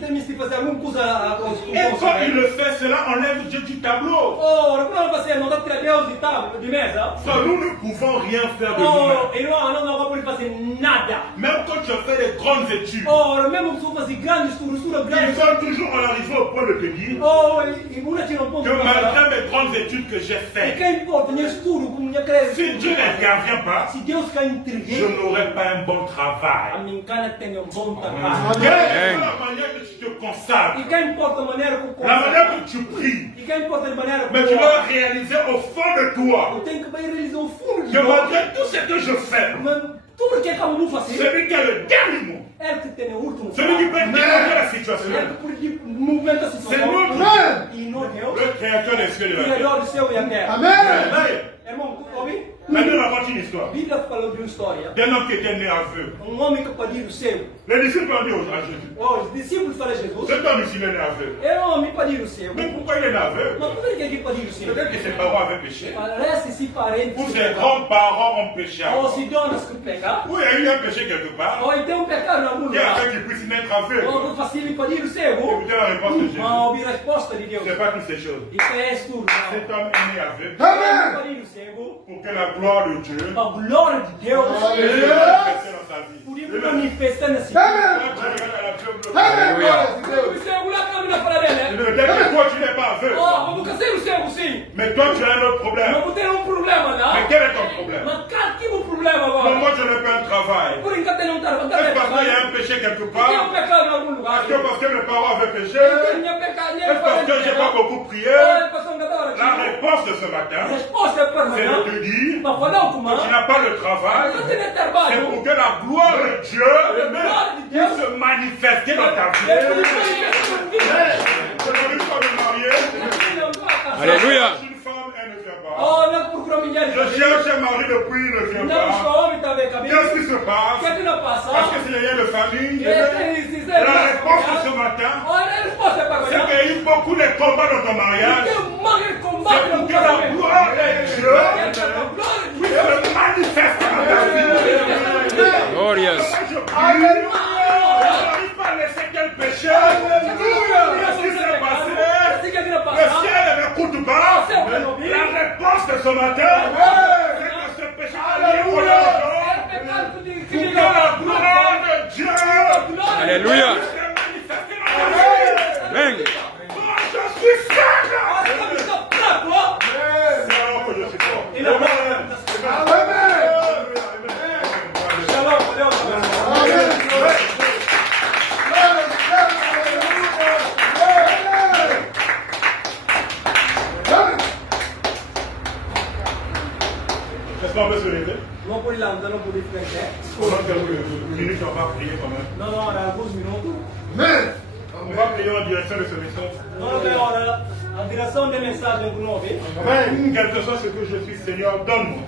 também se fazer alguma coisa Et quand il le fait, cela enlève Dieu du tableau. Oh, quando você não dá tirar Deus de tábua, de mesa. Ça, nous ne pouvons rien faire de nous-mêmes. Oh, irmão, não dá para fazer nada. Même quand tu as fait des grandes études, Oh, mesmo que você fazer grandes estudos, il faut toujours en arriver au point de te dire oh, e una tinha ponto. que malgré mes grandes études que j'ai E faites, que importa, minha estudo, como minha crença. si Dieu n'intervient pas, Se Deus quer je intervir, n'aurai pas un bon a travail. minha cara tem bom trabalho. Quelle est la manière que tu te consacres, E que importa a maneira como la manière que tu pries, E que importa a maneira como mais tu dois réaliser au fond de toi eu tenho que realizar o fundo de que malgré tout ce que je fais, Mas tudo que é que eu vou fazer celui qui a le dernier mot, é que tem o último. celui qui peut déranger la situation, É que por movimento a c'est situação. notre E não Deus, le créateur des cieux et de la terre. criador do céu e a terra. Amém. Irmão, ouvi? Maintenant, on raconte une histoire A Bíblia falou de uma história. d'un homme qui était né aveugle. Homem que pediu o céu. Les disciples ont dit à Jésus, Os discípulos falaram a Jesus. cet homme ici il est né aveugle. É homem pediu o céu. Mais pourquoi il est né aveugle? Mas por que ele pediu o céu? Peut-être que ses parents avaient péché, Parece se parente. ou ses grands-parents ont péché Ou avant. se donas que pecar. Ou il y a eu un péché quelque part, Ou então pecado em algum qui a lugar. fait qu'il puisse naître aveugle. Ou não faz ele pedir o céu. Écoutez la réponse de Jésus. Mas ouvir a resposta de Deus. Ce n'est pas toutes ces choses. Isso é tudo. Cet homme est né aveugle Amém. Pedir o céu. pour que la gloire de Dieu A glória de Deus. se manifeste dans sa vie. Por isso manifesta nesse. Amém. Quand tu regardes à l'aveugle, Amém. Glória de O Deus. céu lá que na fala dele. peut-être que toi tu n'es pas aveugle, Oh, vamos casar o céu sim. mais toi tu as un autre problème. Vamos ter problema, Mais não? quel est ton problème? Mas cara, que problema Non, agora? moi je n'ai pas un travail. Por enquanto não está. Est-ce parce qu'il y a un péché quelque Tem part? pecado em algum lugar. Est-ce que parce que mes parents avaient péché? Tinha pecado. Est-ce parce que j'ai pas beaucoup prié? La réponse de ce matin, Resposta é para c'est de te dire Mas falar o que tu comando. n'as pas le travail. Não tem C'est trabalho. pour que la gloire de Dieu puisse se manifester dans ta vie. Je n'arrive pas à me marier. Alléluia. Je suis une femme, elle ne vient pas. Oh, não procura mulher. Je cherche un mari depuis, il ne vient Não busca pas. homem também, Qu'est-ce cabeça. qui se passe? Que não passa? Parce que c'est rien de famille. La La réponse de ce matin, Olha, a resposta é para c'est qu'il y a eu beaucoup de combats dans ton mariage. Tem mais C'est combate pour no que la casamento. gloire de Dieu Glória se manifeste dans ta vie. Glorious. Moi, je prie. Je n'arrive pas à laisser quel péché. Qu'est-ce qui s'est passé? Le ciel ne m'écoute pas. La réponse de ce matin, c'est que ce péché est lié au pour que la gloire de Dieu Alléluia. se manifeste dans ta vie. Amen. Moi, je suis faible. C'est alors que je suis fort. Est-ce qu'on peut se lever? Não por lá, não por frente. Pendant quelques minutes, on va prier quand même. Não, não, era alguns minutos. Amém. On va prier en direction de ce message. Não, tem hora. A direção da mensagem do nome. Quel que soit ce que je suis, Seigneur, donne-moi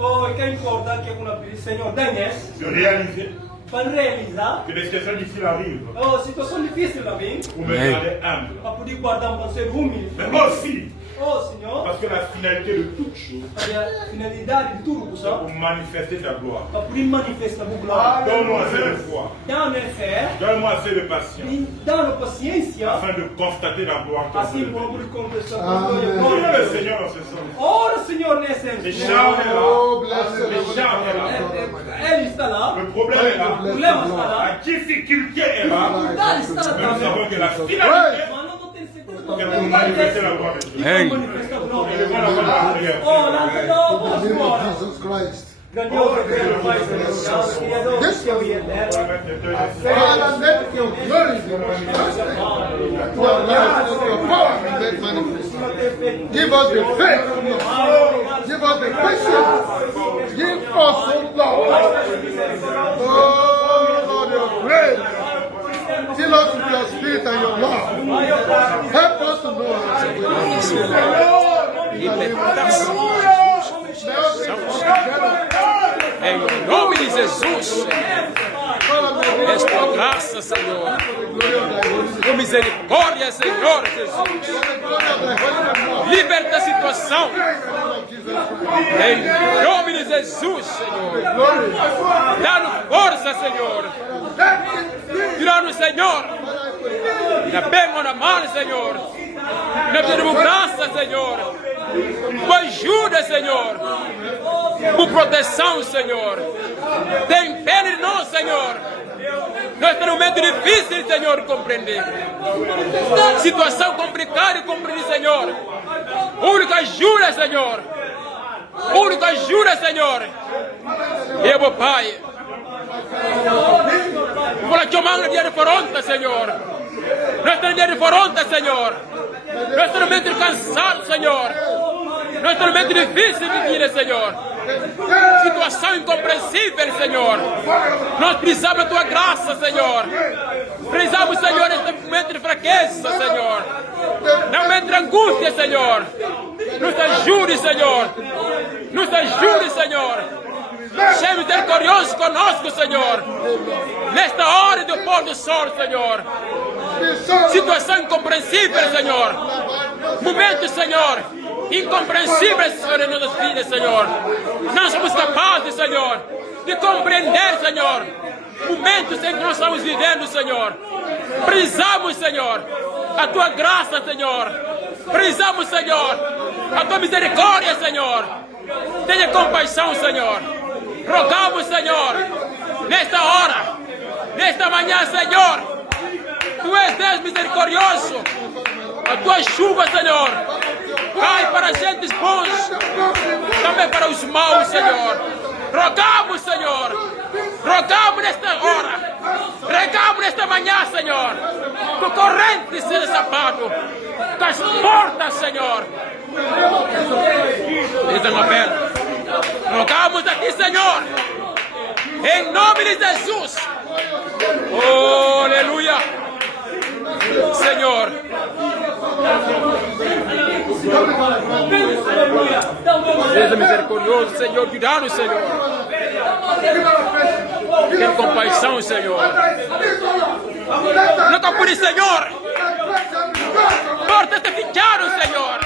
Oh, que importa que kuna Senhor Daniels de réaliser para realizar. que les situations difficiles arrivent Oh, situação difícil também. pour me garder humble. Para poder guardar um ser humilde. Mais aussi, Oh, Senhor. parce que la finalité de toute chose, Para a finalidade de tudo, c'est pessoal. pour manifester ta gloire. Para poder manifestar a glória. Donne-moi assez de foi, Dá-me fé. donne-moi assez de patience, E dá-me paciência. afin de constater la gloire que Assim tu como as por contestar Amém. Priez le Seigneur dans ce sens. Ora, Senhor Senhor nesse Les instante. charmes est là. Oh, bless you. Les charmes est là. Ele está lá. Le problème est là. O problema está lá. La difficulté est là. A dificuldade está lá Mais nous também. savons que la finalité Mas nós não temos certeza est pour manifester la gloire de Dieu. Amen. manifesta a glória. Et voilà, voilà, regarde. Oh, lá In the vamos name embora. of Jesus Christ. Grandioso Deus, Pai Celestial, Criador do céu e eterno. Father, let your glory be manifested. Let your life, let your power be made manifest. Give us the faith, Lord. Give us the patience. Give us, oh Lord. Oh Lord, your grace. Fill us with your spirit and your love. Help us to know how to do it. Em nome de Jesus. Esta graça, Senhor. Com misericórdia, Senhor Jesus. Liberta a situação. Em nome de Jesus, Senhor. Dá-nos força, Senhor. Tira-nos, Senhor. Na bem na mão, Senhor. Na pedimos graça, Senhor. Com ajuda, Senhor. Com proteção, Senhor. Tem pena de nós, Senhor. Nós estamos num momento difícil, Senhor, compreender. Situação complicada, compreender, Senhor. Única ajuda, Senhor. Única ajuda, Senhor. Eu, meu Pai. Vou te chamar dia de fronte, Senhor. Nós estamos dia de fronte, Senhor. Nós estamos num momento cansado, Senhor. Nós estamos num momento difícil de vida, Senhor. Situação incompreensível, Senhor. Nós precisamos da Tua graça, Senhor. Precisamos, Senhor, neste momento de fraqueza, Senhor. Num momento de angústia, Senhor. Nos ajude, Senhor. Nos ajude, Senhor. Seja misericordioso conosco, Senhor. Nesta hora do pôr do sol, Senhor. Situação incompreensível, Senhor. Momento, Senhor. Incompreensível, Senhor, em nossas vidas, Senhor. Não somos capazes, Senhor, de compreender, Senhor. Momentos em que nós estamos vivendo, Senhor. Precisamos, Senhor, a Tua graça, Senhor. Precisamos, Senhor, a Tua misericórdia, Senhor. Tenha compaixão, Senhor. Rogamos, Senhor, nesta hora, nesta manhã, Senhor. Tu és Deus misericordioso. A Tua chuva, Senhor, cai para gentes bons, também para os maus, Senhor. Rogamos, Senhor. Rogamos nesta hora. Rogamos nesta manhã, Senhor. Tu corrente seja sapato. Das portas, Senhor. Estão abertas. Rogamos aqui, Senhor. Em nome de Jesus. Oh, aleluia. Senhor. Seja misericordioso, Senhor. Cuidado, Senhor. Tem compaixão, Senhor. Não capure, Senhor. Portas te fecharam, Senhor.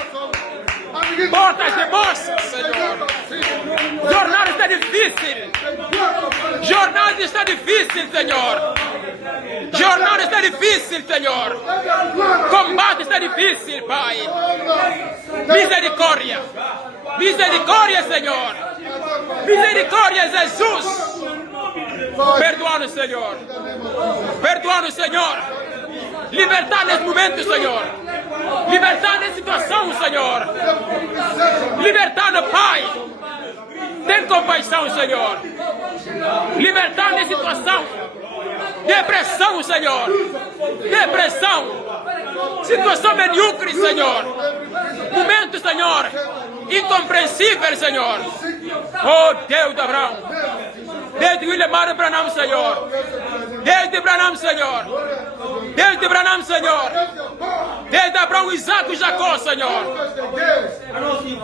Portas de moças, Senhor. Jornada está difícil. Jornada está difícil, Senhor. Jornada está difícil, Senhor. Combate está difícil, Pai. Misericórdia. Misericórdia, Senhor. Misericórdia, Jesus. Perdoa-nos, Senhor. Perdoa-nos, Senhor. Libertar nesse momento, Senhor. Libertar nessa situação, Senhor. Libertar, Pai. Tem compaixão, Senhor. Libertar nessa situação. Depressão, Senhor. Depressão. Situação medíocre, Senhor. Momento, Senhor. Incompreensível, Senhor. Oh, Deus de Abraão. Deus de William Mara Branham, Senhor. Deus de Branham, Senhor. Deus de Branham, Senhor. Deus de Abraão, Isaac e Jacó, Senhor.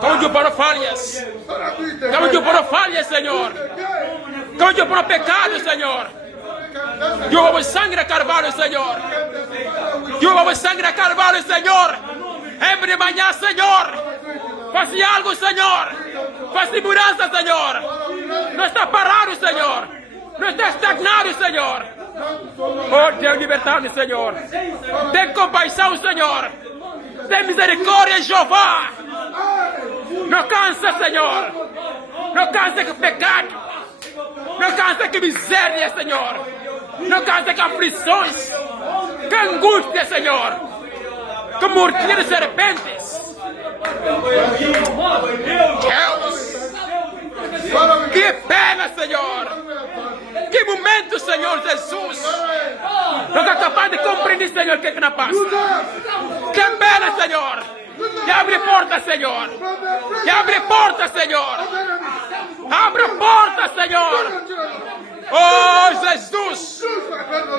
Como de por falhas. Como de por falhas, Senhor. Como de por pecado, Senhor. Eu sangue de carvalho, Senhor. Eu sangue de carvalho, Senhor. Em manhã, Senhor. Faça algo, Senhor. Faça segurança, Senhor. Não está parado, Senhor. Não está estagnado, Senhor. Oh, Deus, libertar-me, Senhor. Tem compaixão, Senhor. Tem misericórdia, Jeová. Não cansa, Senhor. Não cansa com pecado. Não cansa com miséria, Senhor. Não cansa com aflições. Com angústia, Senhor. Com mordida de serpentes. Deus. Que pena, Senhor. Que momento, Senhor Jesus. Não é capaz de compreender, Senhor, o que é que não passa. Que pena, Senhor. E abre porta, Senhor. E abre porta, Senhor. Abre porta, Senhor. Oh, Jesus.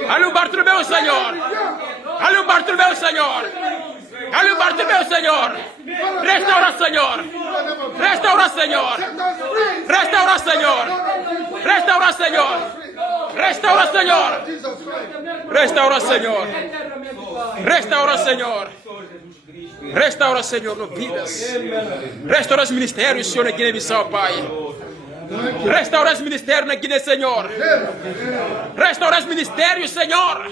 Olha o Bartolomeu, Senhor. Olha o Bartolomeu, Senhor. Olha o Bartolomeu, Senhor. Restaura, Senhor. Restaura, Senhor. Restaura, Senhor. Restaura, Senhor. Restaura, Senhor. Restaura, Senhor. Restaura, Senhor. Restaura, Senhor, nas vidas. Restaura os ministérios, Senhor, na Guiné-Bissau, Pai. Restaura os ministérios na Guiné, Senhor. Restaura os ministérios, Senhor.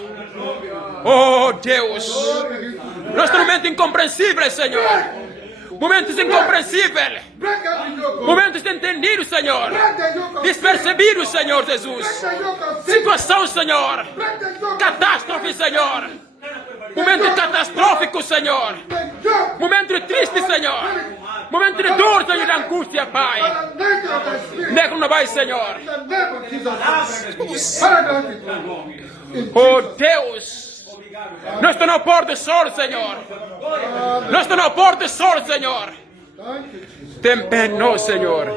Oh, Deus. Nosso momento incompreensível, Senhor. Momentos incompreensíveis. Momentos entendidos, Senhor. Despercebidos, Senhor Jesus. Situação, Senhor. Catástrofe, Senhor. Momento catastrófico, Senhor. Momento triste, Senhor. Momento de dor, Senhor, de angústia, Pai. Negro não vai, Senhor. Oh, Deus. Nós estamos no pôr do sol, Senhor. Nós estamos no pôr do sol, Senhor. Tem pena, Senhor.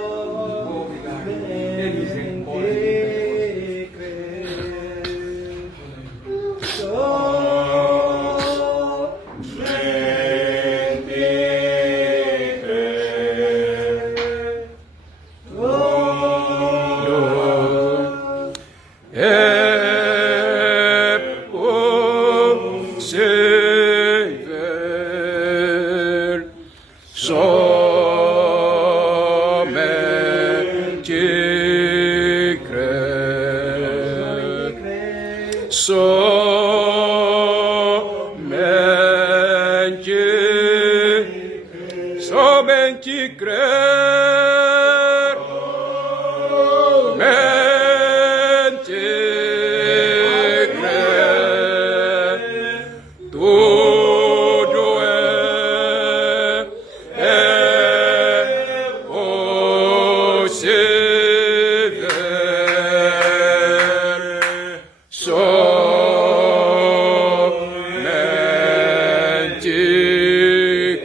Somente crer, mente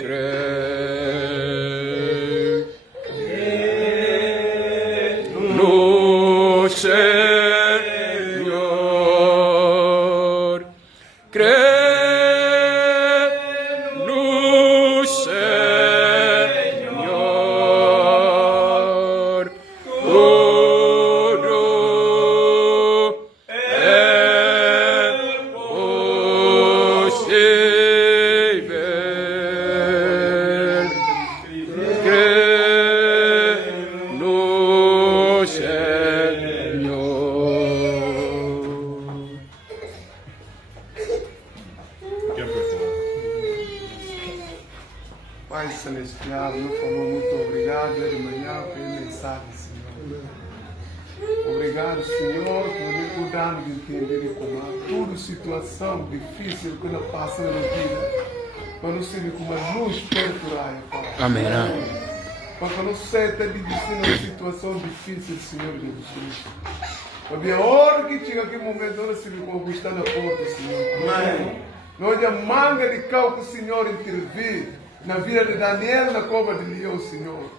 crer, tudo é possível. Pai Celestial, eu falo muito obrigado de manhã pela mensagem, Senhor. Obrigado, Senhor, por me ajudar a entender e comar toda situação difícil que nós passamos na vida. Para não ser como a luz perdurar, Pai. Amém. Para não ser de dizer uma situação difícil, Senhor Jesus. Porque a hora que chega aquele momento, nós se conquistar na porta, Senhor. Amém. Nós a manga de cal que o Senhor intervir na vida de Daniel na cova de leão, Senhor.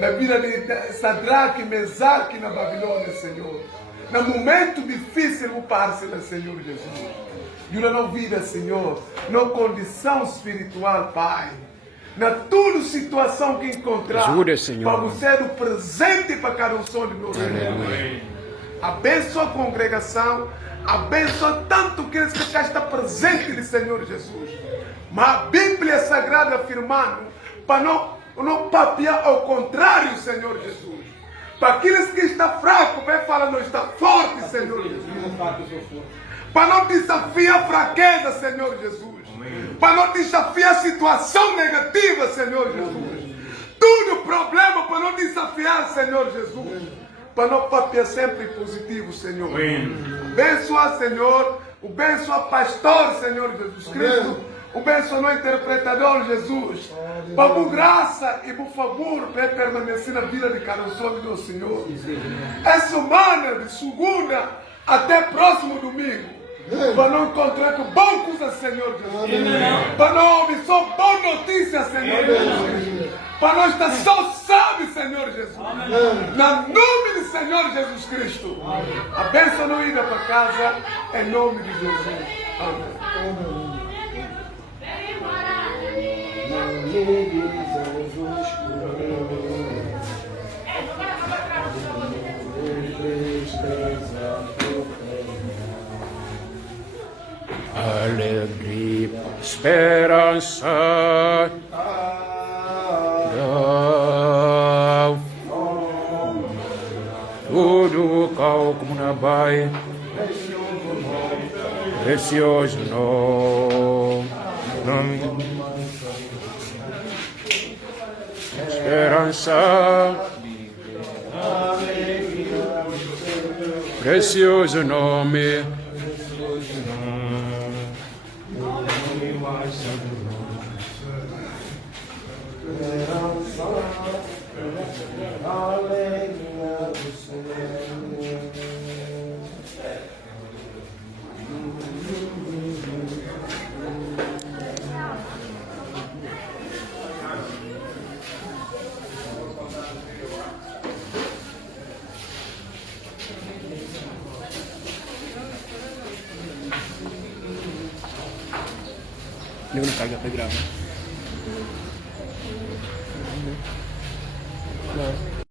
Na vida de Sadraque, Mesaque na Babilônia, Senhor. No momento difícil, o parceiro, Senhor Jesus. E na vida, Senhor, na condição espiritual, Pai. Na toda situação que encontrar, ajuda, Senhor. para você ser o presente para cada um som de meu Senhor. Abençoa a congregação, abençoa tanto aqueles que já estão presentes de Senhor Jesus. Mas a Bíblia Sagrada afirmando para não papiar ao contrário, Senhor Jesus. Para aqueles que estão fracos, vai falar, não está forte, Senhor Jesus. Para não desafiar a fraqueza, Senhor Jesus. Para não desafiar a situação negativa, Senhor Jesus. tudo problema para não desafiar, Senhor Jesus. Para não papel sempre positivo, Senhor. Abençoa, Senhor. Abençoa, pastor, Senhor Jesus Cristo. Abençoa o interpretador, Jesus. Para por graça e por favor, para permanecer na vida de cada um do Senhor. Essa semana, de segunda até próximo domingo. Para não encontrar com boa coisa, Senhor Jesus. Para não ouvir só boa notícia, Senhor Jesus. Para não estar só sabe, Senhor Jesus. Na nome do Senhor Jesus Cristo. A bênção não ida para casa, em nome de Jesus. Amém. Alegria, esperança, tudo como na baia, precioso nome, esperança, precioso nome. Ele não carga para gravar.